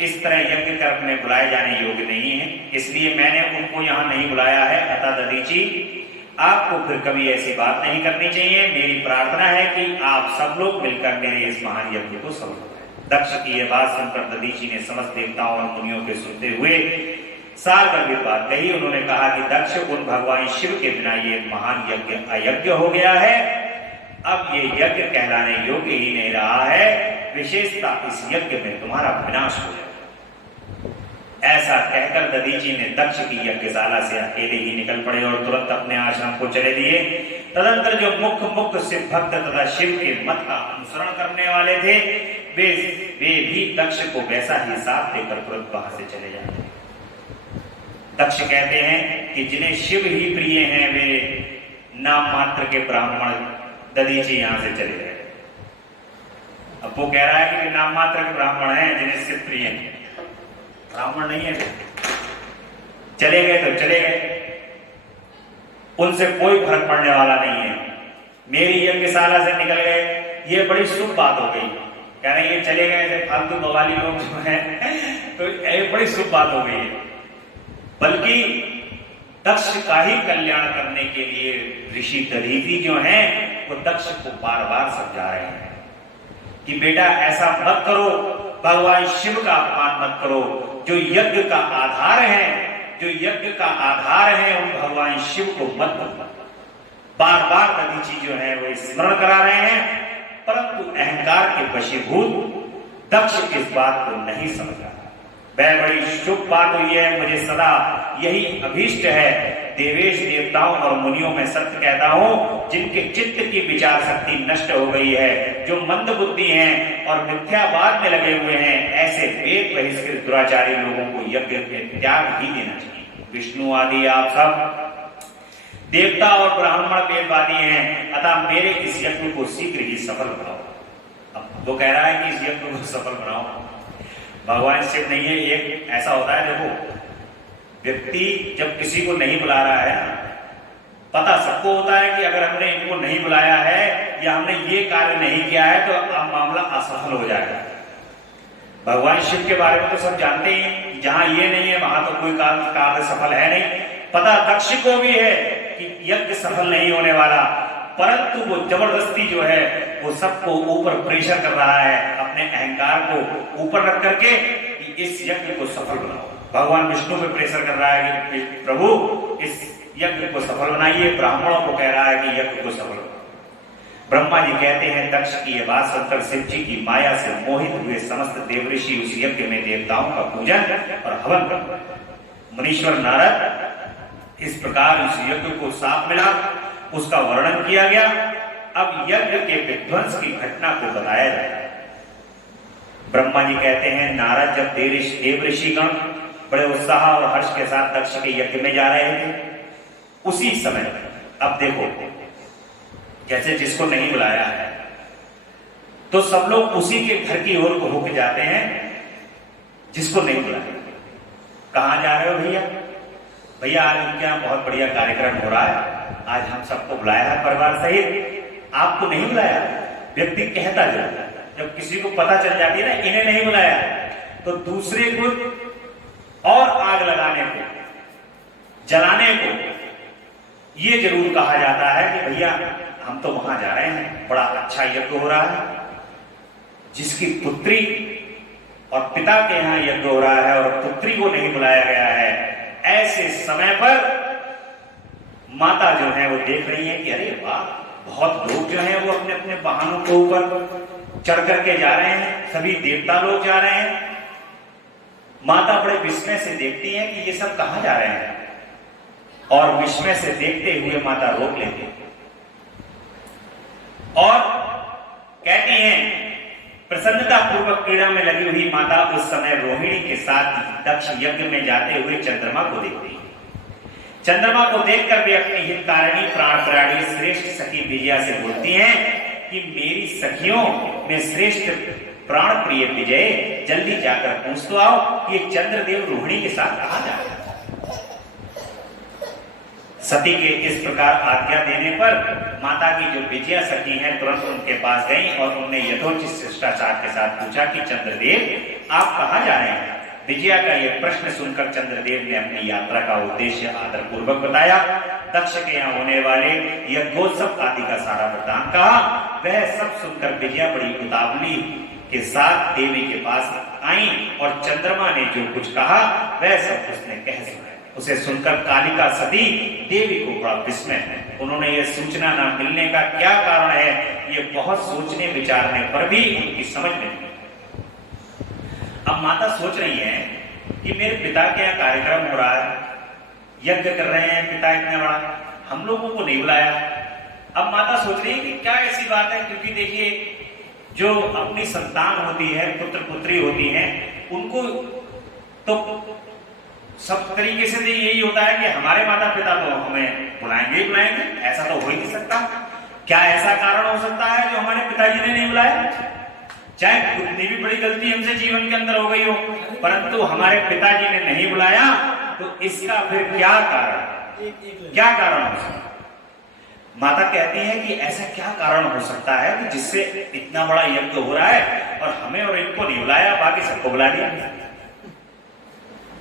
इस तरह यज्ञ कर्म में बुलाए जाने योग्य नहीं है, इसलिए मैंने उनको यहाँ नहीं बुलाया है। अतः दधीची, आपको फिर कभी ऐसी बात नहीं करनी चाहिए। मेरी प्रार्थना है कि आप सब लोग मिलकर मेरे इस महान यज्ञ को सफल करें। दक्ष की यह बात सुनकर दधीचि ने समस्त देवताओं और मुनियों के सुनते हुए साल गर्भित बात कही। उन्होंने कहा कि दक्ष, उन भगवान शिव के बिना ये महान यज्ञ अयज्ञ हो गया है। अब ये यज्ञ कहलाने योग्य ही नहीं रहा है। विशेषता इस यज्ञ में तुम्हारा विनाश हो जाए। ऐसा कहकर दधीचि ने दक्ष की यज्ञशाला से अकेले ही निकल पड़े और तुरंत अपने आश्रम को चले दिए। तदंतर जो मुख्य शिव भक्त तथा शिव के मत का अनुसरण करने वाले थे, वे भी दक्ष को वैसा ही साथ देकर तुरंत वहां से चले जाते। दक्ष कहते हैं कि जिन्हें शिव ही प्रिय हैं, वे नाम मात्र के ब्राह्मण दधीचि यहां से चले गए। अब वो कह रहा है कि वे नाम मात्र के ब्राह्मण हैं जिन्हें शिव प्रिय हैं, ब्राह्मण नहीं है। चले गए तो चले गए, उनसे कोई फर्क पड़ने वाला नहीं है। मेरी यज्ञशाला से निकल गए, ये बड़ी शुभ बात हो गई। कह रहे ये चले गए फालतू बवाली लोग जो हैं, तो ये बड़ी शुभ बात हो गई है। बल्कि दक्ष का ही कल्याण करने के लिए ऋषि दधीचि जो हैं, वो दक्ष को बार बार समझा रहे हैं कि बेटा ऐसा मत करो, भगवान शिव का अपमान मत करो। जो यज्ञ का आधार है, जो यज्ञ का आधार है, उन भगवान शिव को मत भूलना। बार बार दधीचि जो है वो स्मरण करा रहे हैं, परंतु अहंकार के वशीभूत दक्ष इस बात को नहीं समझ रहा। वह बड़ी शुभ बात हुई है। मुझे सदा यही अभीष्ट है। देवेश, देवताओं और मुनियों में सत्य कहता हूं, जिनके चित्त की विचार शक्ति नष्ट हो गई है, जो मंद बुद्धि हैं और मिथ्यावाद में लगे हुए हैं, ऐसे वेद बहिष्कृत दुराचारी लोगों को यज्ञ के त्याग ही देना चाहिए। विष्णु आदि आप सब देवता और ब्राह्मण वेदवादी हैं, अतः मेरे इस यज्ञ को शीघ्र ही सफल बनाओ। अब वो कह रहा है कि इस यज्ञ को सफल बनाओ। भगवान शिव नहीं है। एक ऐसा होता है, देखो व्यक्ति जब किसी को नहीं बुला रहा है, पता सबको होता है कि अगर हमने इनको नहीं बुलाया है या हमने ये कार्य नहीं किया है तो अब मामला असफल हो जाएगा। भगवान शिव के बारे में तो सब जानते हैं, जहां ये नहीं है वहां तो कोई कार्य सफल है नहीं। पता दक्ष को भी है कि यज्ञ सफल नहीं होने वाला, परंतु वो जबरदस्ती जो है वो सबको ऊपर प्रेशर कर रहा है, अपने अहंकार को ऊपर रख करके कि इस यज्ञ को सफल बनाओ। भगवान विष्णु पे प्रेशर कर रहा है कि प्रभु इस यज्ञ को सफल बनाइए। ब्राह्मणों को कह रहा है कि यज्ञ को सफल। ब्रह्मा जी कहते हैं दक्ष की यह बात सुनकर शिव जी की माया से मोहित हुए समस्त देवऋषि उस यज्ञ में देवताओं का पूजन और हवन करते। मुनीश्वर नारद इस प्रकार उस यज्ञ को साथ मिला, उसका वर्णन किया गया। अब यज्ञ के विध्वंस की घटना को बताया जाए। ब्रह्मा जी कहते हैं नारद जब देवऋषिगण बड़े उत्साह और हर्ष के साथ दक्ष के यज्ञ में जा रहे थे, उसी समय अब देखो जैसे जिसको नहीं बुलाया है तो सब लोग उसी के घर की ओर को होके जाते हैं जिसको नहीं बुलाया। कहां जा रहे हो भैया? भैया आज उनके यहाँ बहुत बढ़िया कार्यक्रम हो रहा है, आज हम सबको बुलाया है परिवार सहित, आपको नहीं बुलाया। व्यक्ति कहता जाता है, जब किसी को पता चल जाती है ना इन्हें नहीं बुलाया, तो दूसरे को और आग लगाने को, जलाने को ये जरूर कहा जाता है कि भैया हम तो वहां जा रहे हैं, बड़ा अच्छा यज्ञ हो रहा है। जिसकी पुत्री और पिता के यहाँ यज्ञ हो रहा है और पुत्री को नहीं बुलाया गया है, ऐसे समय पर माता जो है वो देख रही है कि अरे वाह, बहुत लोग जो हैं वो अपने अपने वाहनों के ऊपर चढ़ करके जा रहे हैं, सभी देवता लोग जा रहे हैं। माता बड़े विस्मय से देखती है कि ये सब कहां जा रहे हैं, और विस्मय से देखते हुए माता रोक लेती है और कहती हैं, प्रसन्नता पूर्वक क्रीड़ा में लगी हुई माता उस समय रोहिणी के साथ दक्ष यज्ञ में जाते हुए चंद्रमा को देखती है। चंद्रमा को देखकर वे अपनी हितकारिणी प्राण प्राणी श्रेष्ठ सखी विजया से बोलती हैं कि मेरी सखियों में श्रेष्ठ प्राण प्रिय विजय, जल्दी जाकर पूछ तो आओ कि ये चंद्रदेव रोहिणी के साथ कहां जा रहे हैं। सती के इस प्रकार आज्ञा देने पर माता की जो विजया सखी हैं तुरंत उनके पास गईं और उनने यथोचित शिष्टाचार के साथ पूछा कि चंद्रदेव आप कहां जा रहे हैं। विजया का यह प्रश्न सुनकर चंद्रदेव ने अपनी यात्रा का उद्देश्य आदरपूर्वक बताया। दक्ष के यहाँ होने वाले यज्ञोत्सव आदि का सारा वृतांत कहा। वह सब सुनकर विजया बड़ी उतावली के साथ देवी के पास आई और चंद्रमा ने जो कुछ कहा वह सब उसने कह सुनाया। उसे सुनकर कालिका सती देवी को बड़ा विस्मय है। उन्होंने यह सूचना न मिलने का क्या कारण है, ये बहुत सोचने विचारने पर भी उनकी समझ में नहीं। अब माता सोच रही है कि मेरे पिता के यहाँ कार्यक्रम हो रहा है, यज्ञ कर रहे हैं पिता इतना बड़ा, हम लोगों को नहीं बुलाया। अब माता सोच रही है कि क्या ऐसी बात है, क्योंकि देखिए जो अपनी संतान होती है, पुत्र पुत्री होती है, उनको तो सब तरीके से यही होता है कि हमारे माता पिता तो हमें बुलाएंगे ही बुलाएंगे, ऐसा तो हो ही नहीं सकता। क्या ऐसा कारण हो सकता है जो हमारे पिताजी ने नहीं बुलाया? चाहे कितनी भी बड़ी गलती हमसे जीवन के अंदर हो गई हो, परंतु हमारे पिताजी ने नहीं बुलाया, तो इसका फिर क्या कारण, क्या कारण हो सकता है? माता कहती है कि ऐसा क्या कारण हो सकता है कि जिससे इतना बड़ा यज्ञ हो रहा है और हमें और इनको नहीं बुलाया, बाकी सबको बुला दिया।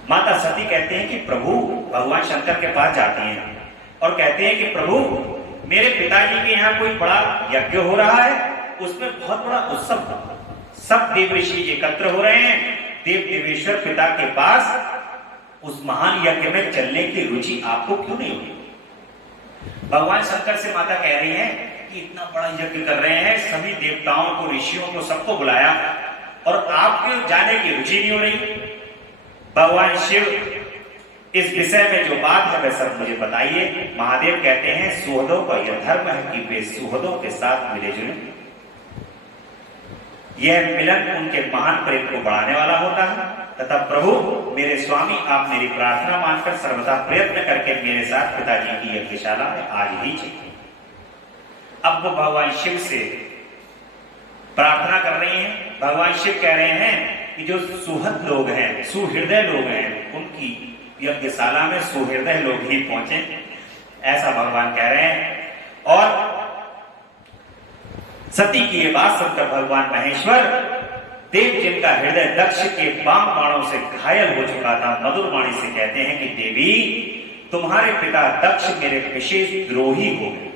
माता सती कहते हैं कि प्रभु भगवान शंकर के पास जाती हैं और कहते हैं कि प्रभु मेरे पिताजी के यहाँ कोई बड़ा यज्ञ हो रहा है, उसमें बहुत बड़ा उत्सव, सब देव ऋषि एकत्र हो रहे हैं, देव देवेश्वर पिता के पास उस महान यज्ञ में चलने की रुचि आपको क्यों नहीं हुई? भगवान शंकर से माता कह रही है कि इतना बड़ा यज्ञ कर रहे हैं, सभी देवताओं को, ऋषियों को, सबको बुलाया और आपके जाने की रुचि नहीं हो रही। भगवान शिव इस विषय में जो बात है वह सब मुझे बताइए। महादेव कहते हैं सुहृदों का यह धर्म है कि वे सुहृदों के साथ मिले जुले, यह मिलन उनके महान प्रेम को बढ़ाने वाला होता है। तथा प्रभु मेरे स्वामी आप मेरी प्रार्थना मानकर सर्वदा प्रयत्न करके मेरे साथ पिताजी की यज्ञशाला में आज ही चलिए। अब वो भगवान शिव से प्रार्थना कर रही हैं। भगवान शिव कह रहे हैं कि जो सुहृद लोग हैं, सुहृदय लोग हैं, उनकी यज्ञशाला में सुहृदय लोग ही पहुंचे, ऐसा भगवान कह रहे हैं। और सती की ये बात सुनकर भगवान महेश्वर देव, जिनका हृदय दक्ष के बाण बाणों से घायल हो चुका था, मधुर वाणी से कहते हैं कि देवी तुम्हारे पिता दक्ष मेरे विशेष द्रोही हो गए।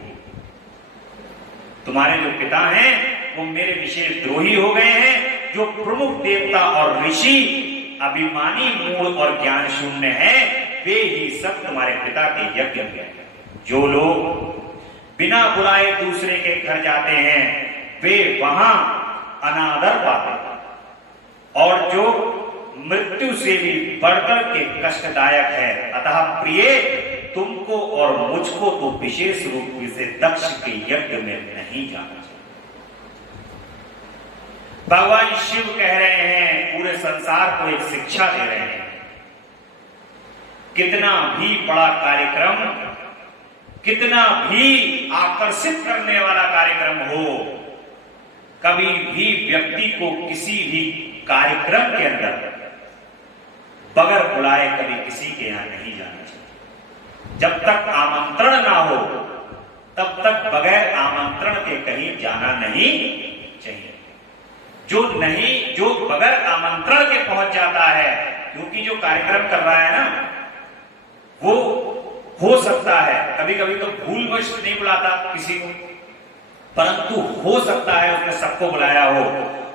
तुम्हारे जो पिता हैं वो मेरे विशेष द्रोही हो गए हैं। जो प्रमुख देवता और ऋषि अभिमानी, मूल और ज्ञान शून्य हैं, वे ही सब तुम्हारे पिता के यज्ञ में। जो लोग बिना बुलाए दूसरे के घर जाते हैं वे वहां अनादर पाते हैं, और जो मृत्यु से भी बढ़कर के कष्टदायक है। अतः प्रिय तुमको और मुझको तो विशेष रूप से दक्ष के यज्ञ में नहीं जाना चाहिए। भगवान शिव कह रहे हैं, पूरे संसार को एक शिक्षा दे रहे हैं। कितना भी बड़ा कार्यक्रम, कितना भी आकर्षित करने वाला कार्यक्रम हो, कभी भी व्यक्ति को किसी भी कार्यक्रम के अंदर बगैर बुलाए कभी किसी के यहां नहीं जाना चाहिए। जब तक आमंत्रण ना हो तब तक बगैर आमंत्रण के कहीं जाना नहीं चाहिए। जो बगैर आमंत्रण के पहुंच जाता है, क्योंकि जो कार्यक्रम कर रहा है ना, वो हो सकता है कभी कभी तो भूलवश नहीं बुलाता किसी को, परंतु हो सकता है उसने सबको बुलाया हो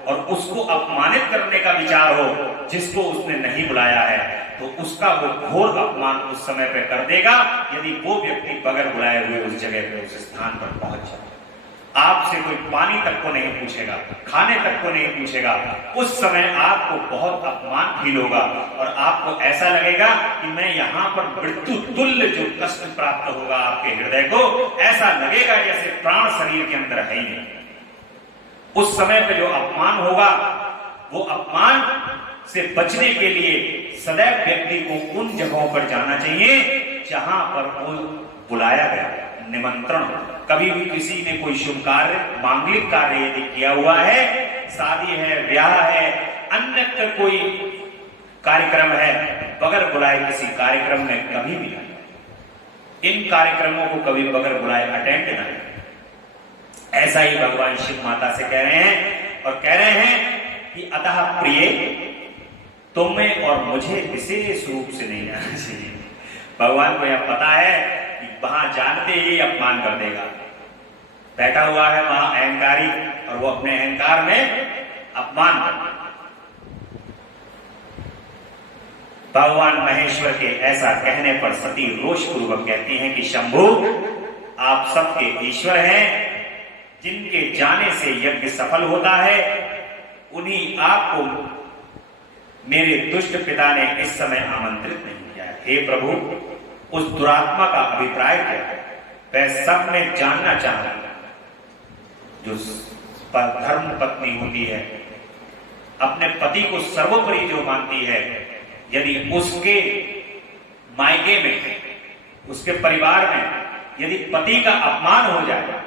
और उसको अपमानित करने का विचार हो जिसको उसने नहीं बुलाया है, तो उसका वो घोर अपमान उस समय पे कर देगा यदि वो व्यक्ति बगैर बुलाए हुए उस जगह पे, उस स्थान पर पहुंच जाए। आपसे कोई पानी तक को नहीं पूछेगा, खाने तक को नहीं पूछेगा, उस समय आपको बहुत अपमान फील होगा और आपको ऐसा लगेगा कि मैं यहाँ पर मृत्यु तुल्य जो कष्ट प्राप्त होगा आपके हृदय को, ऐसा लगेगा जैसे प्राण शरीर के अंदर है ही नहीं। उस समय पे जो अपमान होगा, वो अपमान से बचने के लिए सदैव व्यक्ति को उन जगहों पर जाना चाहिए जहां पर वो बुलाया गया, निमंत्रण। कभी भी किसी ने कोई शुभ कार्य, मांगलिक कार्य यदि किया हुआ है, शादी है, ब्याह है, अन्य कोई कार्यक्रम है, बगैर बुलाए किसी कार्यक्रम में कभी भी नहीं, इन कार्यक्रमों को कभी बगैर बुलाए अटेंड नहीं। ऐसा ही भगवान शिव माता से कह रहे हैं और कह रहे हैं कि अतः प्रिय तुम्हें और मुझे विशेष रूप से नहीं जाना चाहिए। भगवान को यह पता है कि वहां जानते ही अपमान कर देगा। बैठा हुआ है वहां अहंकारी और वो अपने अहंकार में अपमान कर। भगवान महेश्वर के ऐसा कहने पर सती रोष पूर्वक कहती हैं कि शंभु, आप सबके ईश्वर हैं, जिनके जाने से यज्ञ सफल होता है, उन्हीं आपको मेरे दुष्ट पिता ने इस समय आमंत्रित नहीं किया। हे प्रभु, उस दुरात्मा का अभिप्राय क्या है? वह सब में जानना चाहता है। जो धर्म पत्नी होती है, अपने पति को सर्वोपरि जो मानती है, यदि उसके मायके में, उसके परिवार में यदि पति का अपमान हो जाए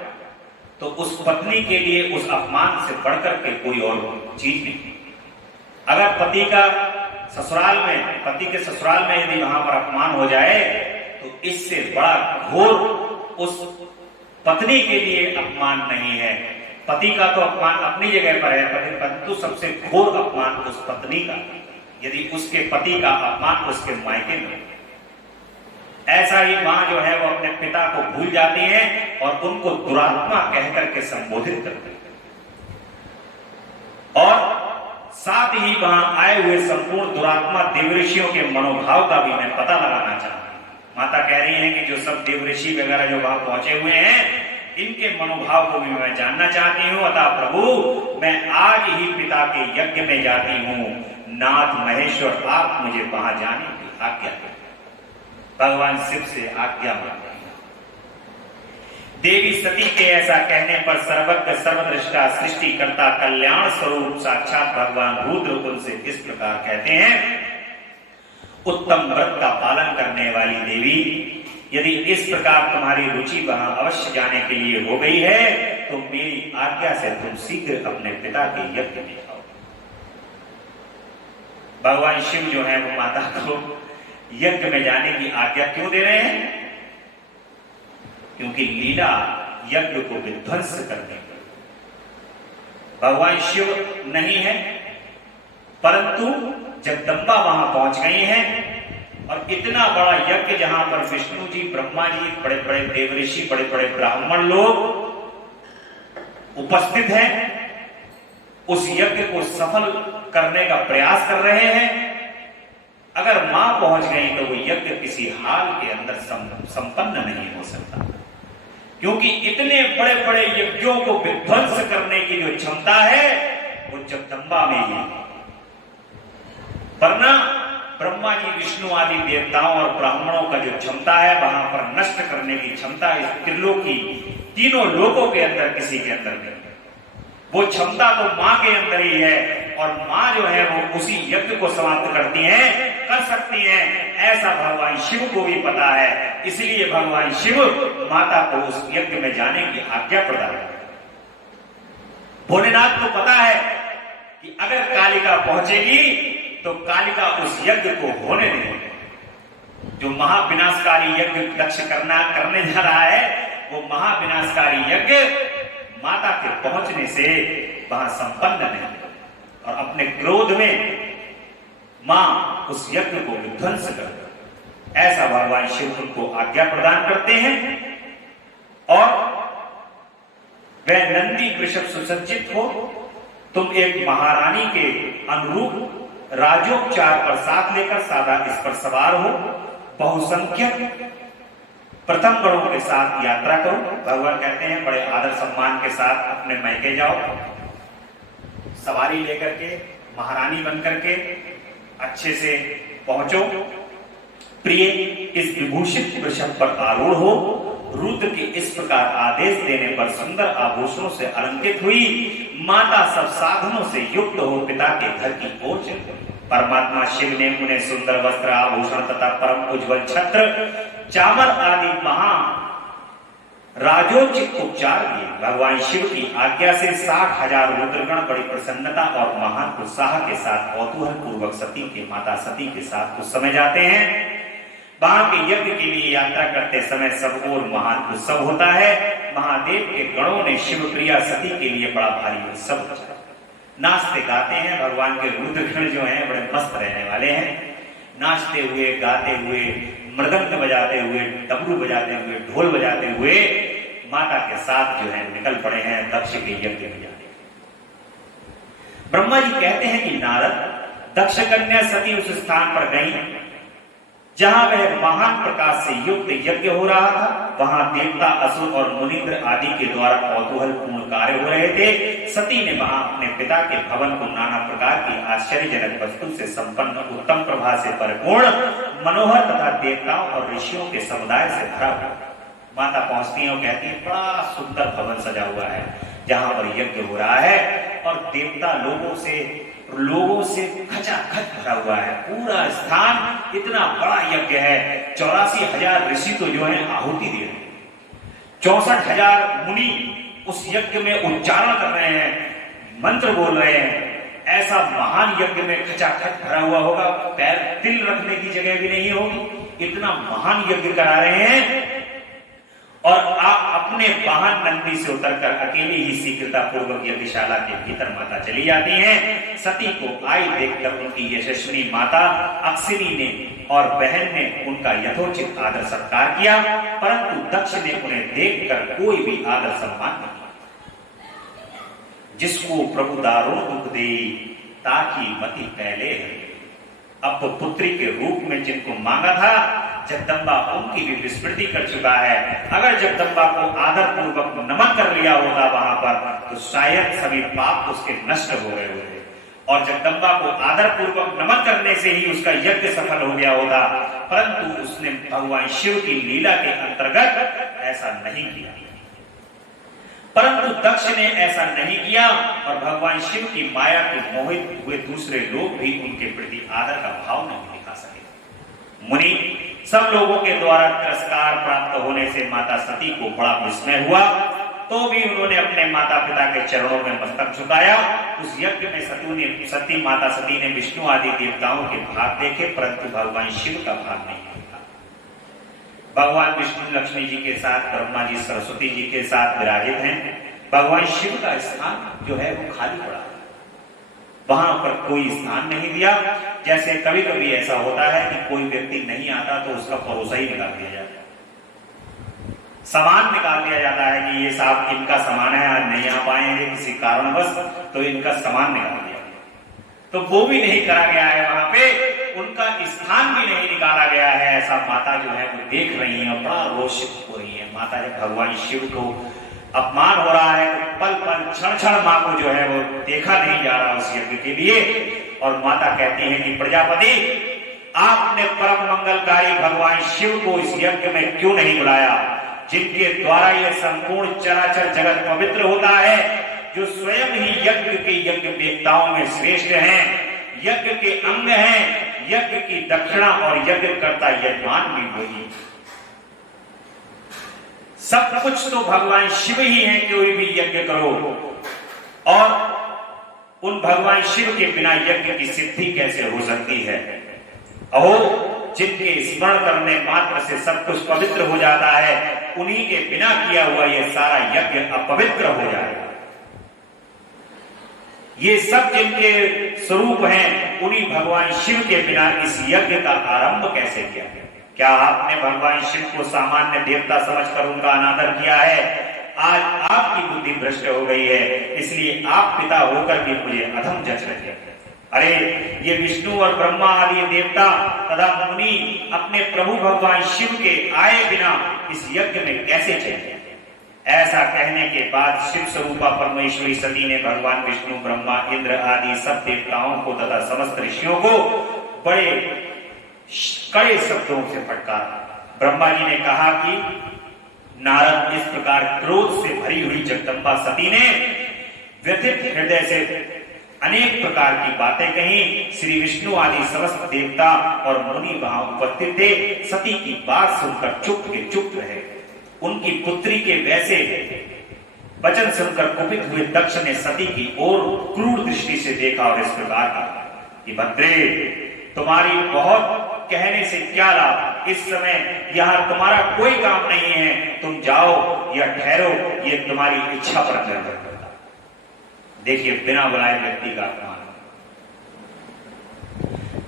तो उस पत्नी के लिए उस अपमान से बढ़कर के कोई और चीज नहीं। अगर पति के ससुराल में यदि वहां पर अपमान हो जाए तो इससे बड़ा घोर उस पत्नी के लिए अपमान नहीं है। पति का तो अपमान अपनी जगह पर है, परंतु सबसे घोर अपमान उस पत्नी का, यदि उसके पति का अपमान उसके मायके में। ऐसा ही मां जो है वो अपने पिता को भूल जाती है और उनको दुरात्मा कहकर के संबोधित करती है। और साथ ही वहां आए हुए संपूर्ण दुरात्मा देवऋषियों के मनोभाव का भी मैं पता लगाना चाहता हूं। माता कह रही है कि जो सब देवऋषि वगैरह जो वहां पहुंचे हुए हैं, इनके मनोभाव को भी मैं जानना चाहती हूं। अतः प्रभु, मैं आज ही पिता के यज्ञ में जाती हूं। नाथ महेश्वर, आप मुझे वहां जाने की आज्ञा दें। भगवान शिव से आज्ञा मांगते हैं। देवी सती के ऐसा कहने पर सर्वज्ञ सर्वदृष्टा सृष्टिकर्ता कल्याण स्वरूप साक्षात भगवान रुद्र उनसे इस प्रकार कहते हैं, उत्तम व्रत का पालन करने वाली देवी, यदि इस प्रकार तुम्हारी रुचि वहां अवश्य जाने के लिए हो गई है तो मेरी आज्ञा से तुम शीघ्र अपने पिता के यज्ञ में जाओ। भगवान शिव जो है वो माता को यज्ञ में जाने की आज्ञा क्यों दे रहे हैं? क्योंकि लीला यज्ञ को विध्वंस करने की। भगवान शिव नहीं है, परंतु जगदम्बा वहां पहुंच गई हैं और इतना बड़ा यज्ञ जहां पर विष्णु जी, ब्रह्मा जी, बड़े बड़े देवऋषि, बड़े बड़े ब्राह्मण लोग उपस्थित हैं, उस यज्ञ को सफल करने का प्रयास कर रहे हैं। अगर मां पहुंच गई तो वो यज्ञ किसी हाल के अंदर संपन्न नहीं हो सकता, क्योंकि इतने बड़े बड़े यज्ञों को विध्वंस करने की जो क्षमता है वो जगदम्बा में ही है। वरना ब्रह्मा जी, विष्णु आदि देवताओं और ब्राह्मणों का जो क्षमता है वहां पर नष्ट करने की क्षमता इस त्रिलोकी तीनों लोकों के अंदर किसी के अंदर नहीं। वो क्षमता तो मां के अंदर ही है और मां जो है वो उसी यज्ञ को समाप्त करती हैं, कर सकती हैं। ऐसा भगवान शिव को भी पता है, इसलिए भगवान शिव माता को उस यज्ञ में जाने की आज्ञा प्रदान करते। भोलेनाथ को पता है कि अगर कालिका पहुंचेगी तो कालिका उस यज्ञ को होने नहीं। जो महाविनाशकारी यज्ञ लक्ष्य करने जा रहा है, वो महाविनाशकारी यज्ञ माता के पहुंचने से वहां संपन्न नहीं, और अपने क्रोध में मां उस यज्ञ को विध्वंस कर, ऐसा भगवान शिव उनको आज्ञा प्रदान करते हैं। और वह नंदी वृषभ सुसज्जित हो, तुम एक महारानी के अनुरूप राजोपचार पर साथ लेकर सादा इस पर सवार हो, बहुसंख्यक प्रथम गणों के साथ यात्रा करो। भगवान कहते हैं बड़े आदर सम्मान के साथ अपने मैके जाओ, सवारी लेकर के, महारानी बनकर के अच्छे से पहुंचो। प्रिय, इस विभूषित वृषभ पर आरूढ़ हो। रुद्र के इस प्रकार आदेश देने पर सुंदर आभूषणों से अलंकृत हुई माता सब साधनों से युक्त हो पिता के घर की ओर चल गई। परमात्मा शिव ने उन्हें सुंदर वस्त्र, आभूषण तथा परम उज्ज्वल छत्र, चामर आदि महा राजोचित उपचार दिए। भगवान शिव की आज्ञा से 60,000 रुद्रगण बड़ी प्रसन्नता और महान उत्साह के साथ कौतूहल पूर्वक सती के माता सती के साथ उस समय जाते हैं। वहां के यज्ञ के लिए यात्रा करते समय सब ओर महान उत्सव होता है। महादेव के गणों ने शिव प्रिया सती के लिए बड़ा भारी उत्सव रचा। नाचते गाते हैं। भगवान के रुद्रगण जो हैं बड़े मस्त रहने वाले हैं, नाचते हुए, गाते हुए, मृदंग बजाते हुए, डमरू बजाते हुए, ढोल बजाते हुए माता के साथ जो है निकल पड़े हैं दक्ष के यज्ञ में जाने। ब्रह्मा जी कहते हैं कि नारद, दक्ष कन्या सती उस स्थान पर गई जहां वह महान प्रकाश से युक्त यज्ञ हो रहा था। वहां देवता, असुर और मुनिंद्र आदि के द्वारा कौतूहल पूर्ण कार्य हो रहे थे। सती ने वहां अपने पिता के भवन को नाना प्रकार की आश्चर्यजनक वस्तु से संपन्न, उत्तम प्रभा से परिपूर्ण, मनोहर तथा देवताओं और ऋषियों के समुदाय से भरा हुआ। माता पहुंचती है और कहती है बड़ा सुंदर भवन सजा हुआ है जहां पर यज्ञ हो रहा है और देवता लोगों से खचाखच भरा हुआ है। पूरा स्थान इतना बड़ा यज्ञ है। 84,000 ऋषि तो जो है आहुति दे रहे हैं, 64,000 मुनि उस यज्ञ में उच्चारण कर रहे हैं, मंत्र बोल रहे हैं। ऐसा महान यज्ञ में खचाखच भरा हुआ होगा, पैर तिल रखने की जगह भी नहीं होगी। इतना महान यज्ञ करा रहे हैं और आप अपने वाहन नंदी से उतरकर अकेले ही शीघ्रता पूर्वक यज्ञशाला के भीतर माता चली जाती हैं। सती को आई देखकर उनकी यशस्विनी माता अक्षिनी ने और बहन ने उनका यथोचित आदर सत्कार किया, परंतु दक्ष ने उन्हें देखकर कोई भी आदर सम्मान नहीं किया। जिसको प्रभु दारुण दुख दे ताकि मति पहले, अब तो पुत्री के रूप में जिनको मांगा था जगदम्बा उनकी भी विस्मृति कर चुका है। अगर जगदम्बा को आदर पूर्वक नमन कर लिया होता वहां पर तो शायद सभी पाप उसके नष्ट हो गए होते और जगदम्बा को आदर पूर्वक नमन करने से ही उसका यज्ञ सफल हो गया होता, परंतु उसने भगवान शिव की लीला के अंतर्गत ऐसा नहीं किया। परंतु दक्ष ने ऐसा नहीं किया और भगवान शिव की माया के मोहित हुए दूसरे लोग भी उनके प्रति आदर का भाव नहीं दिखा सके। मुनि सब लोगों के द्वारा तिरस्कार प्राप्त होने से माता सती को बड़ा विस्मय हुआ, तो भी उन्होंने अपने माता पिता के चरणों में मस्तक झुकाया। उस यज्ञ में माता सती ने विष्णु आदि देवताओं के भाग देखे, परंतु भगवान शिव का भाग नहीं देखा। भगवान विष्णु लक्ष्मी जी के साथ, ब्रह्मा जी सरस्वती जी के साथ विराजित हैं। भगवान शिव का स्थान जो है वो खाली पड़ा, वहां पर कोई स्थान नहीं दिया। जैसे कभी कभी ऐसा होता है कि कोई व्यक्ति नहीं आता तो उसका परोसा ही निकाल दिया जाता है, सामान निकाल दिया जाता है कि ये साहब इनका सामान है, आज नहीं आ पाएंगे किसी कारणवश, तो इनका सामान निकाल दिया। तो वो भी नहीं करा गया है, वहां पे उनका स्थान भी नहीं निकाला गया है। ऐसा माता जो है वो देख रही है और बड़ा रोषित हो रही है। माता जब भगवान शिव को अपमान हो रहा है तो पल पल क्षण क्षण मां को जो है वो देखा नहीं जा रहा उस यज्ञ के लिए। और माता कहती है कि प्रजापति, आपने परम मंगलकारी भगवान शिव को इस यज्ञ में क्यों नहीं बुलाया, जिनके द्वारा यह संपूर्ण चराचर जगत पवित्र होता है, जो स्वयं ही यज्ञ के यज्ञ देवताओं में श्रेष्ठ हैं, यज्ञ के अंग हैं, यज्ञ की दक्षिणा और यज्ञ करता यजमान भी वही। सब कुछ तो भगवान शिव ही है, कोई भी यज्ञ करो, और उन भगवान शिव के बिना यज्ञ की सिद्धि कैसे हो सकती है। अहो, जिनके स्मरण करने मात्र से सब कुछ पवित्र हो जाता है, उन्हीं के बिना किया हुआ यह सारा यज्ञ अपवित्र हो जाएगा। ये सब जिनके स्वरूप हैं, उन्हीं भगवान शिव के बिना इस यज्ञ का आरंभ कैसे किया। क्या आपने भगवान शिव को सामान्य देवता समझकर उनका अनादर किया है? आज आपकी बुद्धि भ्रष्ट हो गई है, इसलिए आप पिता होकर भी मुझे अधम जच रहे हैं। अरे, ये विष्णु और ब्रह्मा आदि देवता तथा मुनि अपने प्रभु भगवान शिव के आए बिना इस यज्ञ में कैसे चले? ऐसा कहने के बाद शिव स्वरूपा परमेश्वरी सती ने भगवान विष्णु, ब्रह्मा, इंद्र आदि सब देवताओं को तथा समस्त ऋषियों को बड़े कड़े शब्दों से फटकारा। ब्रह्मा जी ने कहा कि नारद, इस प्रकार क्रोध से भरी हुई जगदम्बा सती ने व्यथित हृदय से अनेक प्रकार की बातें कही। श्री विष्णु आदि समस्त देवता और मुनि वहां उपस्थित थे। सती की बात सुनकर चुप रहे। उनकी पुत्री के वैसे वचन सुनकर कुपित हुए दक्ष ने सती की ओर क्रूर दृष्टि से देखा और इस प्रकार कहा कि भद्रे, तुम्हारी बहुत कहने से क्या लाभ, इस समय यहाँ तुम्हारा कोई काम नहीं है, तुम जाओ या ठहरो, ये तुम्हारी इच्छा पर निर्भर करता। देखिए बिना बुलाए व्यक्ति का अपमान।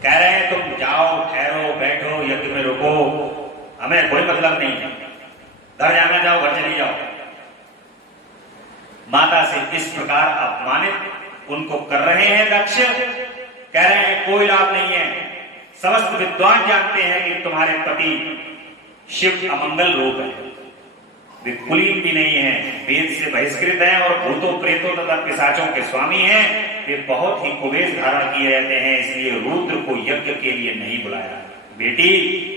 कह रहे हैं तुम जाओ, ठहरो, बैठो, यज्ञ में रुको, हमें कोई मतलब नहीं है, घर जाना जाओ, घर चली जाओ। माता से इस प्रकार अपमानित उनको कर रहे हैं दक्ष। कह रहे हैं कोई लाभ नहीं है, समस्त विद्वान जानते हैं कि तुम्हारे पति शिव अमंगल रूप है, वे कुलीन भी नहीं है, वेद से बहिष्कृत हैं और भूतों प्रेतों तथा पिशाचों के स्वामी हैं, वे बहुत ही कुबेश धारण किए रहते हैं, इसलिए रुद्र को यज्ञ के लिए नहीं बुलाया। बेटी,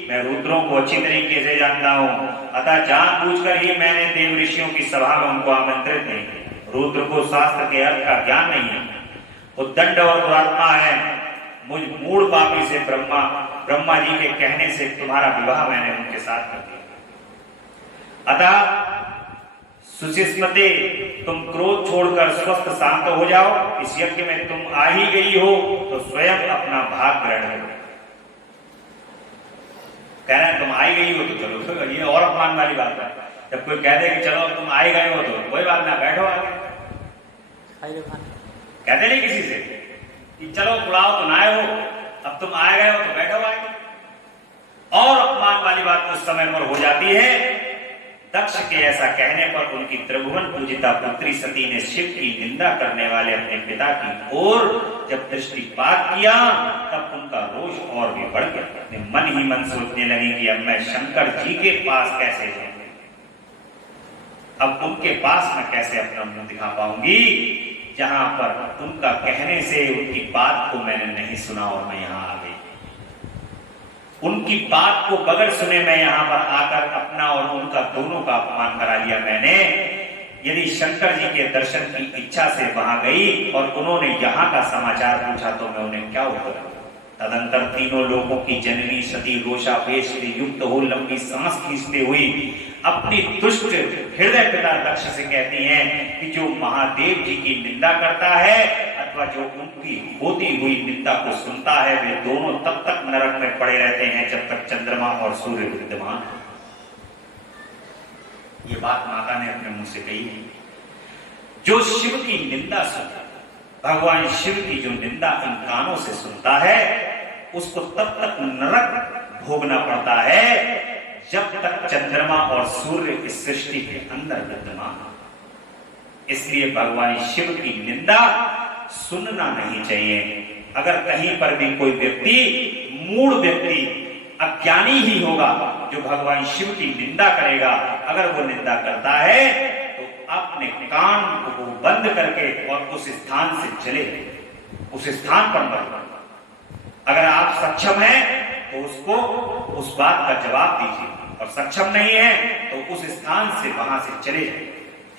मैं रुद्रों को अच्छी तरीके से जानता हूं, अतः जानबूझकर ही मैंने देव ऋषियों की सभा में उनको आमंत्रित नहीं किया। रुद्र को शास्त्र के अर्थ का ज्ञान नहीं है, वो दंड और दुरात्मा है। मुझ मूढ़ पापी से ब्रह्मा जी के कहने से तुम्हारा विवाह मैंने उनके साथ कर दिया। अतः सुचिस्मते, तुम क्रोध छोड़कर स्वस्थ शांत हो जाओ। इस यज्ञ में तुम आ ही गई हो तो स्वयं अपना भाग ग्रहण करो। कह रहे हैं तुम आई गई हो तो चलो, ये और अपमान वाली बात है। जब कोई कह दे कि चलो तुम आए गए हो तो कोई बात ना, बैठो आगे। कहते नहीं किसी से कि चलो बुलाओ तो ना आए हो, अब तुम आए गए हो तो बैठो आगे। और अपमान वाली बात उस समय पर हो जाती है। दक्ष के ऐसा कहने पर उनकी त्रिभुवन पूजिता पुत्री सती ने शिव की निंदा करने वाले अपने पिता की ओर जब दृष्टिपात किया, तब उनका रोष और भी बढ़ गया। मन ही मन सोचने लगी कि अब मैं शंकर जी के पास कैसे जाऊं, अब उनके पास मैं कैसे अपना मुंह दिखा पाऊंगी, जहां पर उनका कहने से उनकी बात को मैंने नहीं सुना और मैं यहां आ गई। उनकी बात को बगैर सुने मैं यहां पर आकर अपना और उनका दोनों का अपमान करा लिया मैंने। यदि शंकर जी के दर्शन की इच्छा से वहां गई और उन्होंने यहां का समाचार पूछा तो मैं उन्हें क्या उत्तर दूं? तदंतर तीनों लोगों की जननी सती रोषावेश से युक्त हो लंबी सांस खींचते हुई अपनी दुष्ट हृदय पिता दक्ष से कहती हैं कि जो महादेव जी की निंदा करता है अथवा जो उनकी होती हुई निंदा को सुनता है, वे दोनों तब तक नरक में पड़े रहते हैं जब तक चंद्रमा और सूर्य विद्यमान है। ये बात माता ने अपने मुंह से कही। जो शिव की निंदा सुनता, भगवान शिव की जो निंदा इन कानों से सुनता है, उसको तब तक नरक भोगना पड़ता है जब तक चंद्रमा और सूर्य इस सृष्टि के अंदर विद्यमान। इसलिए भगवान शिव की निंदा सुनना नहीं चाहिए। अगर कहीं पर भी कोई व्यक्ति, मूढ़ व्यक्ति, अज्ञानी ही होगा जो भगवान शिव की निंदा करेगा, अगर वो निंदा करता है तो अपने कान को बंद करके और उस स्थान से चले, उस स्थान पर मत। अगर आप सक्षम हैं तो उसको उस बात का जवाब दीजिए, और सक्षम नहीं है तो उस स्थान से वहां से चले जाए।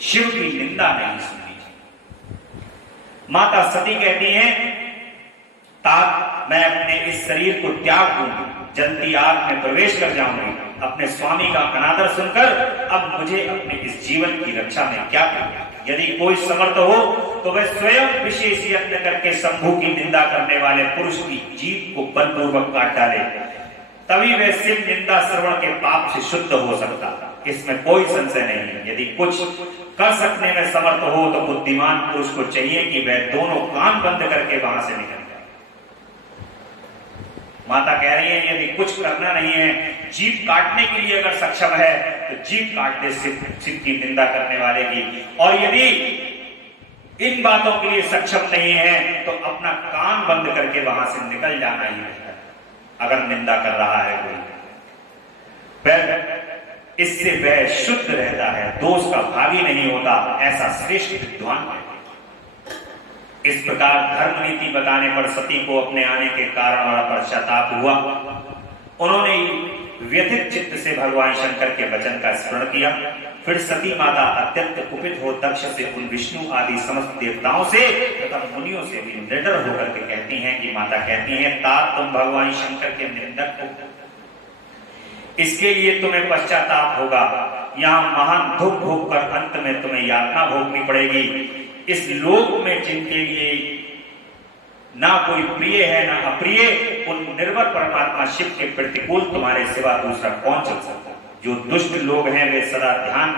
शिव की निंदा नहीं सुननी चाहिए। माता सती कहती हैं, तात मैं अपने इस शरीर को त्याग दूंगी, जलती आग में प्रवेश कर जाऊंगी। अपने स्वामी का अनादर सुनकर अब मुझे अपने इस जीवन की रक्षा में क्या करना? यदि कोई समर्थ हो तो वह स्वयं विशेष यत्न करके शंभु की निंदा करने वाले पुरुष की जीभ को बलपूर्वक काट डाले, तभी वह शिव निंदा श्रवण के पाप से शुद्ध हो सकता। इसमें कोई संशय नहीं है। यदि कुछ कर सकने में समर्थ हो तो बुद्धिमान पुरुष को चाहिए कि वह दोनों कान बंद करके वहां से निकल जाए। माता कह रही है, यदि कुछ करना नहीं है, जीभ काटने के लिए अगर सक्षम है तो जीभ काट दे शिव की निंदा करने वाले की, और यदि इन बातों के लिए सक्षम नहीं है तो अपना कान बंद करके वहां से निकल जाना ही है। अगर निंदा कर रहा है कोई, इससे वह शुद्ध रहता है, दोष का भागी नहीं होता, ऐसा श्रेष्ठ विद्वान है। इस प्रकार धर्म नीति बताने पर सती को अपने आने के कारण वाला पश्चाताप हुआ। उन्होंने व्यथित चित्त से भगवान शंकर के वचन का स्मरण किया। फिर सती माता अत्यंत कुपित हो दक्ष से, उन विष्णु आदि समस्त देवताओं से तथा मुनियों से भी निडर होकर के कहती हैं कि माता कहती हैं, तात तुम भगवान शंकर के निंदक हो, इसके लिए तुम्हें पश्चाताप होगा। यहाँ महान दुख भोग कर अंत में तुम्हें यातना भोगनी पड़ेगी। इस लोक में जिनके लिए ना कोई प्रिय है ना अप्रिय, उन निर्भर परमात्मा शिव के प्रतिकूल तुम्हारे सिवा दूसरा कौन चल सकता? जो दुष्ट लोग हैं वे सदा ध्यान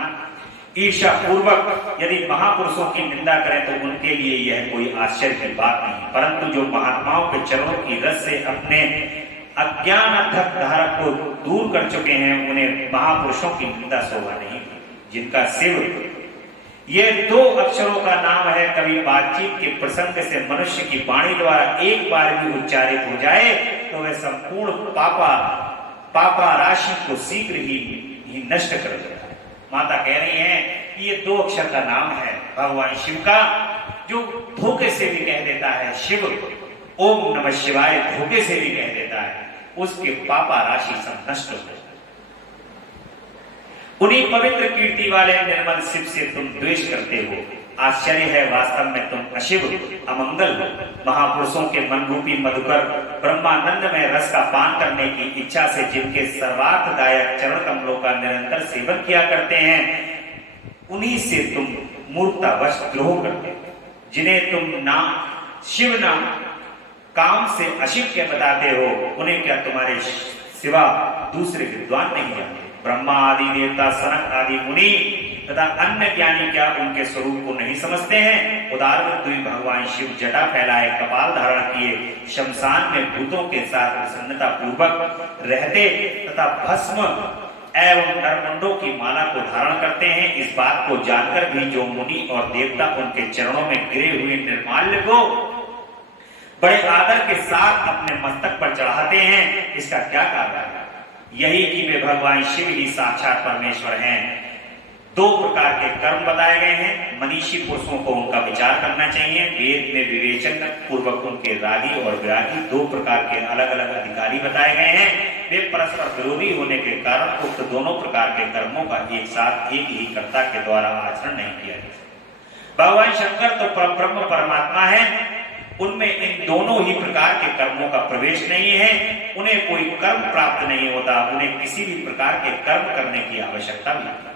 ईर्ष्या पूर्वक यदि महापुरुषों की निंदा करें तो उनके लिए यह कोई आश्चर्य की बात नहीं, परंतु जो महात्माओं के चरणों की रस से अपने अज्ञान अर्थक धारक को दूर कर चुके हैं, उन्हें महापुरुषों की निंदा शोभा नहीं। जिनका शिव ये 2 अक्षरों का नाम है, कभी बातचीत के प्रसंग से मनुष्य की वाणी द्वारा एक बार भी उच्चारित हो जाए तो वह संपूर्ण पापा राशि को शीघ्र ही नष्ट कर देता है। माता कह रही हैं कि ये 2 अक्षर का नाम है भगवान शिव का, जो धोखे से भी कह देता है शिव, ओम नमः शिवाय धोखे से भी कह देता है, उसके पापा राशि सब नष्ट हो जाए। उन्हीं पवित्र कीर्ति वाले निर्मल शिव से तुम द्वेष करते हो। आश्चर्य है वास्तव में तुम अशिव अमंगल हो। महापुरुषों के मनरूपी मधुकर ब्रह्मानंद में रस का पान करने की इच्छा से जिनके सर्वार्थदायक चरण कमलों का निरंतर सेवन किया करते हैं, उन्हीं से तुम मूर्खतावश द्रोह करते हो। जिन्हें तुम शिव नाम काम से अशिव के बताते हो, उन्हें क्या तुम्हारे सिवा दूसरे विद्वान नहीं जानते? ब्रह्मा आदि देवता, सनक आदि मुनि तथा अन्य ज्ञानी क्या उनके स्वरूप को नहीं समझते हैं? उदारवृत्ति भगवान शिव जटा फैलाए, कपाल धारण किए, शमशान में भूतों के साथ प्रसन्नता पूर्वक रहते तथा भस्म एवं नरमुंडों की माला को धारण करते हैं। इस बात को जानकर भी जो मुनि और देवता उनके चरणों में गिरे हुए निर्माल्य को बड़े आदर के साथ अपने मस्तक पर चढ़ाते हैं, इसका क्या कारण है? यही कि वे भगवान शिव ही साक्षात परमेश्वर हैं। 2 प्रकार के कर्म बताए गए हैं। मनीषी पुरुषों को उनका विचार करना चाहिए। वेद में विवेचन पूर्वक उनके रागी और विरागी 2 प्रकार के अलग अलग अधिकारी बताए गए हैं। वे परस्पर विरोधी होने के कारण उक्त दोनों प्रकार के कर्मों का एक साथ एक ही कर्ता के द्वारा आचरण नहीं किया जा सकता। भगवान शंकर तो परब्रह्म परमात्मा है, उनमें इन दोनों ही प्रकार के कर्मों का प्रवेश नहीं है। उन्हें कोई कर्म प्राप्त नहीं होता, उन्हें किसी भी प्रकार के कर्म करने की आवश्यकता नहीं,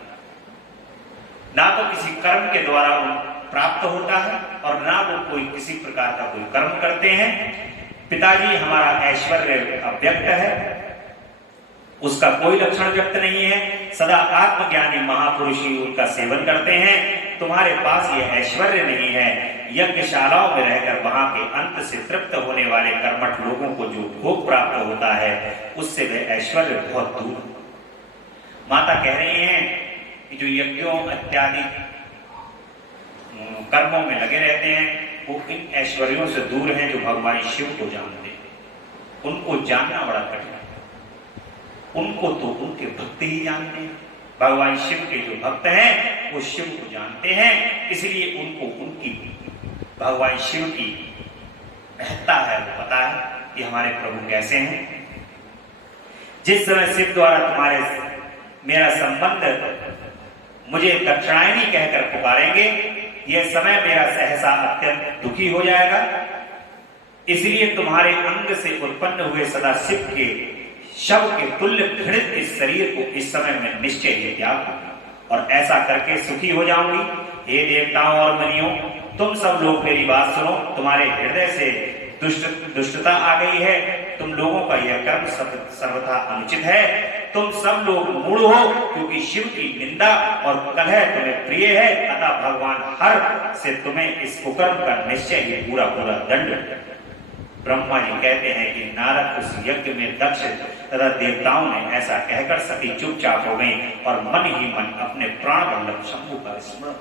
ना तो किसी कर्म के द्वारा प्राप्त होता है और ना वो कोई किसी प्रकार का कोई कर्म करते हैं। पिताजी हमारा ऐश्वर्य अव्यक्त है, उसका कोई लक्षण व्यक्त नहीं है। सदा आत्मज्ञानी महापुरुष ही उनका सेवन करते हैं। तुम्हारे पास ये ऐश्वर्य नहीं है। यज्ञशालाओं में रहकर वहां के अंत से तृप्त होने वाले कर्मठ लोगों को जो भोग प्राप्त होता है, उससे वह ऐश्वर्य बहुत दूर। माता कह रही हैं कि जो यज्ञों इत्यादि कर्मों में लगे रहते हैं, वो इन ऐश्वर्यों से दूर हैं जो भगवान शिव को जानते हैं। उनको जानना बड़ा कठिन है, उनको तो उनके भक्त ही जानते हैं। भगवान शिव के जो भक्त हैं वो शिव को जानते हैं, इसलिए उनको उनकी भगवान शिव की महत्ता है, वो पता है कि हमारे प्रभु कैसे हैं। जिस समय शिव द्वारा मेरा संबंध मुझे दक्षिणायनी कहकर पुकारेंगे, यह समय मेरा सहसा अत्यंत दुखी हो जाएगा। इसलिए तुम्हारे अंग से उत्पन्न हुए सदा शिव के शव के तुल्य घृणित इस शरीर को इस समय में निश्चय ही त्याग दूंगी और ऐसा करके सुखी हो जाऊंगी। हे देवताओं और मुनियों, तुम सब लोग मेरी बात सुनो। तुम्हारे हृदय से दुष्टता आ गई है। तुम लोगों का यह कर्म सर्वथा अनुचित है। तुम सब लोग मूढ़ हो, क्योंकि शिव की निंदा और कलह तुम्हें प्रिय है। अतः भगवान हर से तुम्हें इस कुकर्म का निश्चय ही पूरा पूरा दंड। ब्रह्मा जी कहते हैं कि नारद उस यज्ञ में दक्ष तथा देवताओं ने ऐसा कहकर सती चुपचाप हो गई और मन ही मन अपने प्राण वल्लभ शंभु का स्मरण,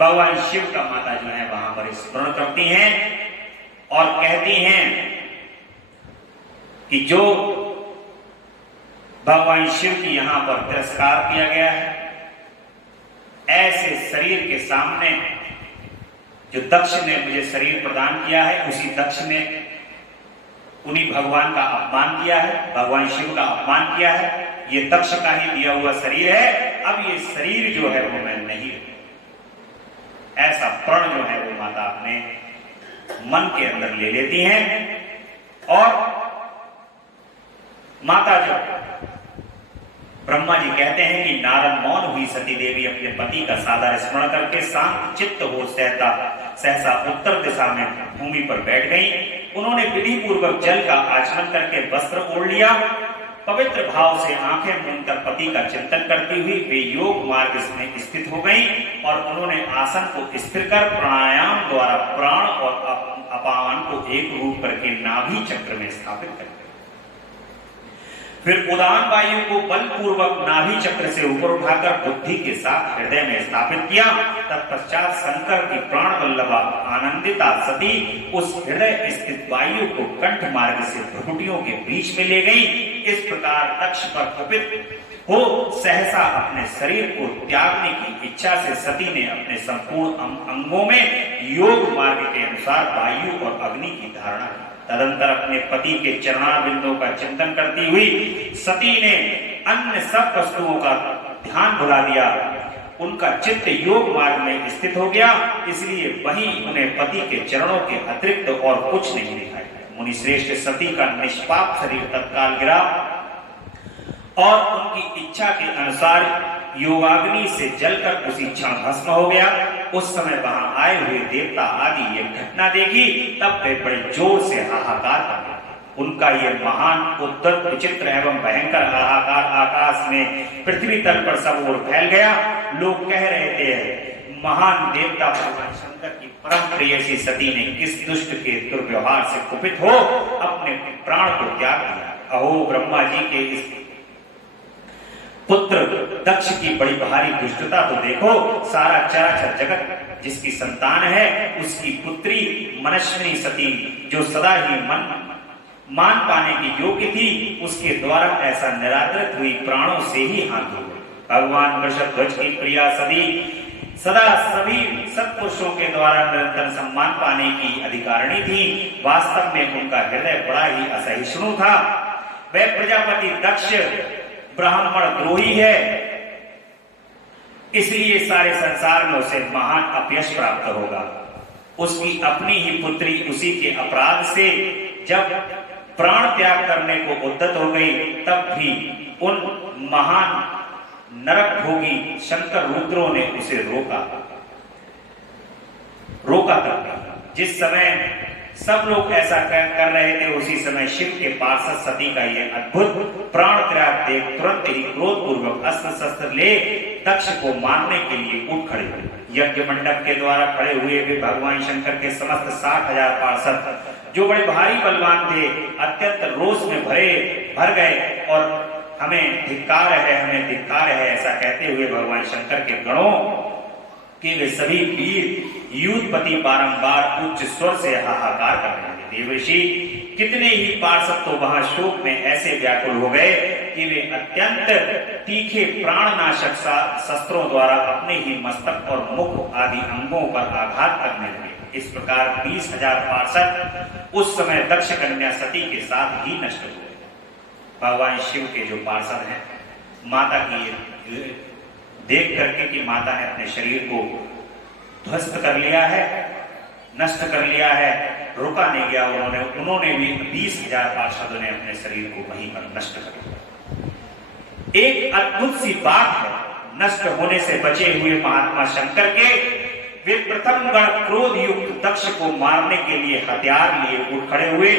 भगवान शिव का माता जो है वहां पर स्मरण करती हैं और कहती हैं कि जो भगवान शिव की यहां पर तिरस्कार किया गया है, ऐसे शरीर के सामने जो दक्ष ने मुझे शरीर प्रदान किया है, उसी दक्ष ने उन्हीं भगवान का अपमान किया है, भगवान शिव का अपमान किया है। ये दक्ष का ही दिया हुआ शरीर है, अब ये शरीर जो है वो मैं नहीं, ऐसा प्रण जो है वो माता अपने मन के अंदर ले लेती हैं। और माता जो ब्रह्मा जी कहते हैं कि नारद मौन हुई सती देवी अपने पति का सादर स्मरण करके शांत चित्त हो सहसा उत्तर दिशा में भूमि पर बैठ गई। उन्होंने विधि पूर्वक जल का आचमन करके वस्त्र ओढ़ लिया पवित्र भाव से आंखें मूंदकर पति का चिंतन करती हुई वे योग मार्ग में स्थित हो गईं और उन्होंने आसन को स्थिर कर प्राणायाम द्वारा प्राण और अपान को एक रूप करके नाभि चक्र में स्थापित कर दिया। फिर उदान वायु को बलपूर्वक नाभि चक्र से ऊपर उठाकर बुद्धि के साथ हृदय में स्थापित किया। तत्पश्चात शंकर की प्राण वल्लभा आनंदिता सती उस हृदय स्थित वायु को कंठ मार्ग से भ्रुकुटियों के बीच में ले गई। इस प्रकार दक्ष पर कुपित हो सहसा अपने शरीर को त्यागने की इच्छा से सती ने अपने संपूर्ण अंगों में योग मार्ग के अनुसार वायु और अग्नि की धारणा की। तदंतर अपने पति के चरणारविंदों का चिंतन करती हुई सती ने अन्य सब वस्तुओं का ध्यान भुला दिया। उनका चित्त योग मार्ग में स्थित हो गया, इसलिए वहीं उन्हें पति के चरणों के अतिरिक्त और कुछ नहीं दिखाई। मुनि श्रेष्ठ सती का निष्पाप शरीर तत्काल गिरा और उनकी इच्छा के अनुसार योगाग्नि से जलकर उसी क्षण भस्म हो गया। उस समय वहां आए हुए देवता आदि ये घटना देखी, तब वे बड़े जोर से हाहाकार कर उनका ये महान उद्धत विचित्र एवं भयंकर हाहाकार आकाश में पृथ्वी तल पर सब ओर फैल गया। लोग कह रहे थे महान देवता भगवान शंकर की परम प्रेयसी सती ने किस दुष्ट के दुर्व्यवहार से कुपित हो अपने प्राण को त्याग दिया। अहो ब्रह्मा जी के इस पुत्र दक्ष की बड़ी भारी दुष्टता तो देखो। सारा चराचर जगत जिसकी संतान है उसकी पुत्री मनस्विनी सती जो सदा ही मान पाने की योग्य थी, उसके द्वारा ऐसा निरादरित हुई प्राणों से ही हाथ धो गई। भगवान वृषध्वज की प्रिया सती सदा सभी सत्पुरुषों के द्वारा निरंतर सम्मान पाने की अधिकारिणी थी। वास्तव में उनका हृदय बड़ा ही असहिष्णु था। वह प्रजापति दक्ष ब्राह्मण द्रोही है, इसलिए सारे संसार में उसे महान अपयश प्राप्त होगा। उसकी अपनी ही पुत्री उसी के अपराध से जब प्राण त्याग करने को उद्यत हो गई, तब भी उन महान नरक भोगी शंकर रुद्रों ने उसे रोका तक। जिस समय सब लोग ऐसा कर रहे थे, उसी समय शिव के पार्षद सती का यह अद्भुत प्राण त्याग देख तुरंत ही क्रोध पूर्वक अस्त्र शस्त्र ले दक्ष को मारने के लिए उठ खड़े हुए। यज्ञ मंडप के द्वारा खड़े हुए वे भगवान शंकर के समस्त 60,000 पार्षद जो बड़े भारी बलवान थे, अत्यंत रोष में भर गए और हमें धिक्कार है ऐसा कहते हुए भगवान शंकर के गणों कि वे सभी वीर युद्धपति बारंबार उच्च स्वर से हाहाकार कर रहे थे। देवर्षि कितने ही पार्षद तो वहां शोक में ऐसे व्याकुल हो गए कि वे अत्यंत तीखे प्राणनाशक शस्त्रों द्वारा अपने ही मस्तक और मुख आदि अंगों पर आघात करने लगे। इस प्रकार 20,000 पार्षद उस समय दक्ष कन्या सती के साथ ही नष्ट हुए। भगवान शिव के जो पार्षद हैं, माता की देख करके कि माता ने अपने शरीर को ध्वस्त कर लिया है, नष्ट कर लिया है, रुका नहीं गया। उन्होंने भी 20,000 पार्षदों ने अपने शरीर को वहीं पर नष्ट कर दिया। एक अद्भुत सी बात है, नष्ट होने से बचे हुए महात्मा शंकर के वे प्रथम गण क्रोध युक्त दक्ष को मारने के लिए हथियार लिए उठ खड़े हुए।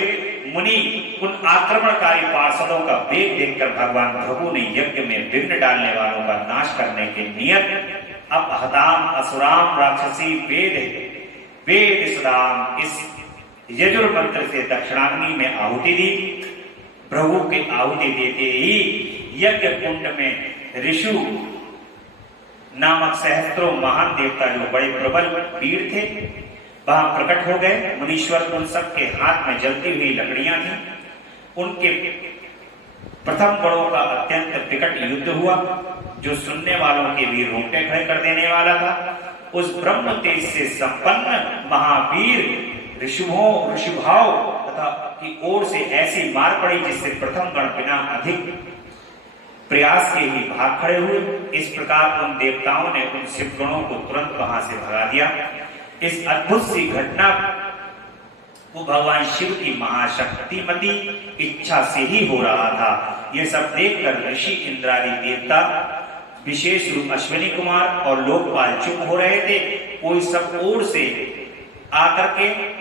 मुनि उन आक्रमणकारी पार्षदों का वेग देखकर भगवान प्रभु ने यज्ञ में विघ्न डालने वालों का नाश करने के नियत अपहताम असुराम राक्षसी वेद सुदाम इस यजुर मंत्र से दक्षिणाग्नि में आहुति दी। प्रभु के आहुति देते ही यज्ञ कुंड में ऋषु नामक सहस्त्रों महान देवता जो बड़े प्रबल वीर थे वहां प्रकट हो गए। मुनीश्वर उन सब के हाथ में जलती हुई लकड़ियां थी। उनके प्रथम गणों का अत्यंत विकट युद्ध हुआ जो सुनने वालों के भी रोंगटे खड़े कर देने वाला था। उस ब्रह्म तेज से संपन्न महावीर ऋषुभाव तथा की ओर से ऐसी मार पड़ी जिससे प्रथम गण बिना अधिक प्रयास के ही भाग खड़े हुए। इस प्रकार उन देवताओं ने उन शिव गणों को तुरंत वहां से भगा दिया। इस अद्भुत सी घटना को भगवान शिव की महाशक्तिमती इच्छा से ही हो रहा था। यह सब देखकर ऋषि इंद्रादि देवता विशेष रूप अश्विनी कुमार और लोकपाल चुप हो रहे थे। कोई सब ओर से आकर के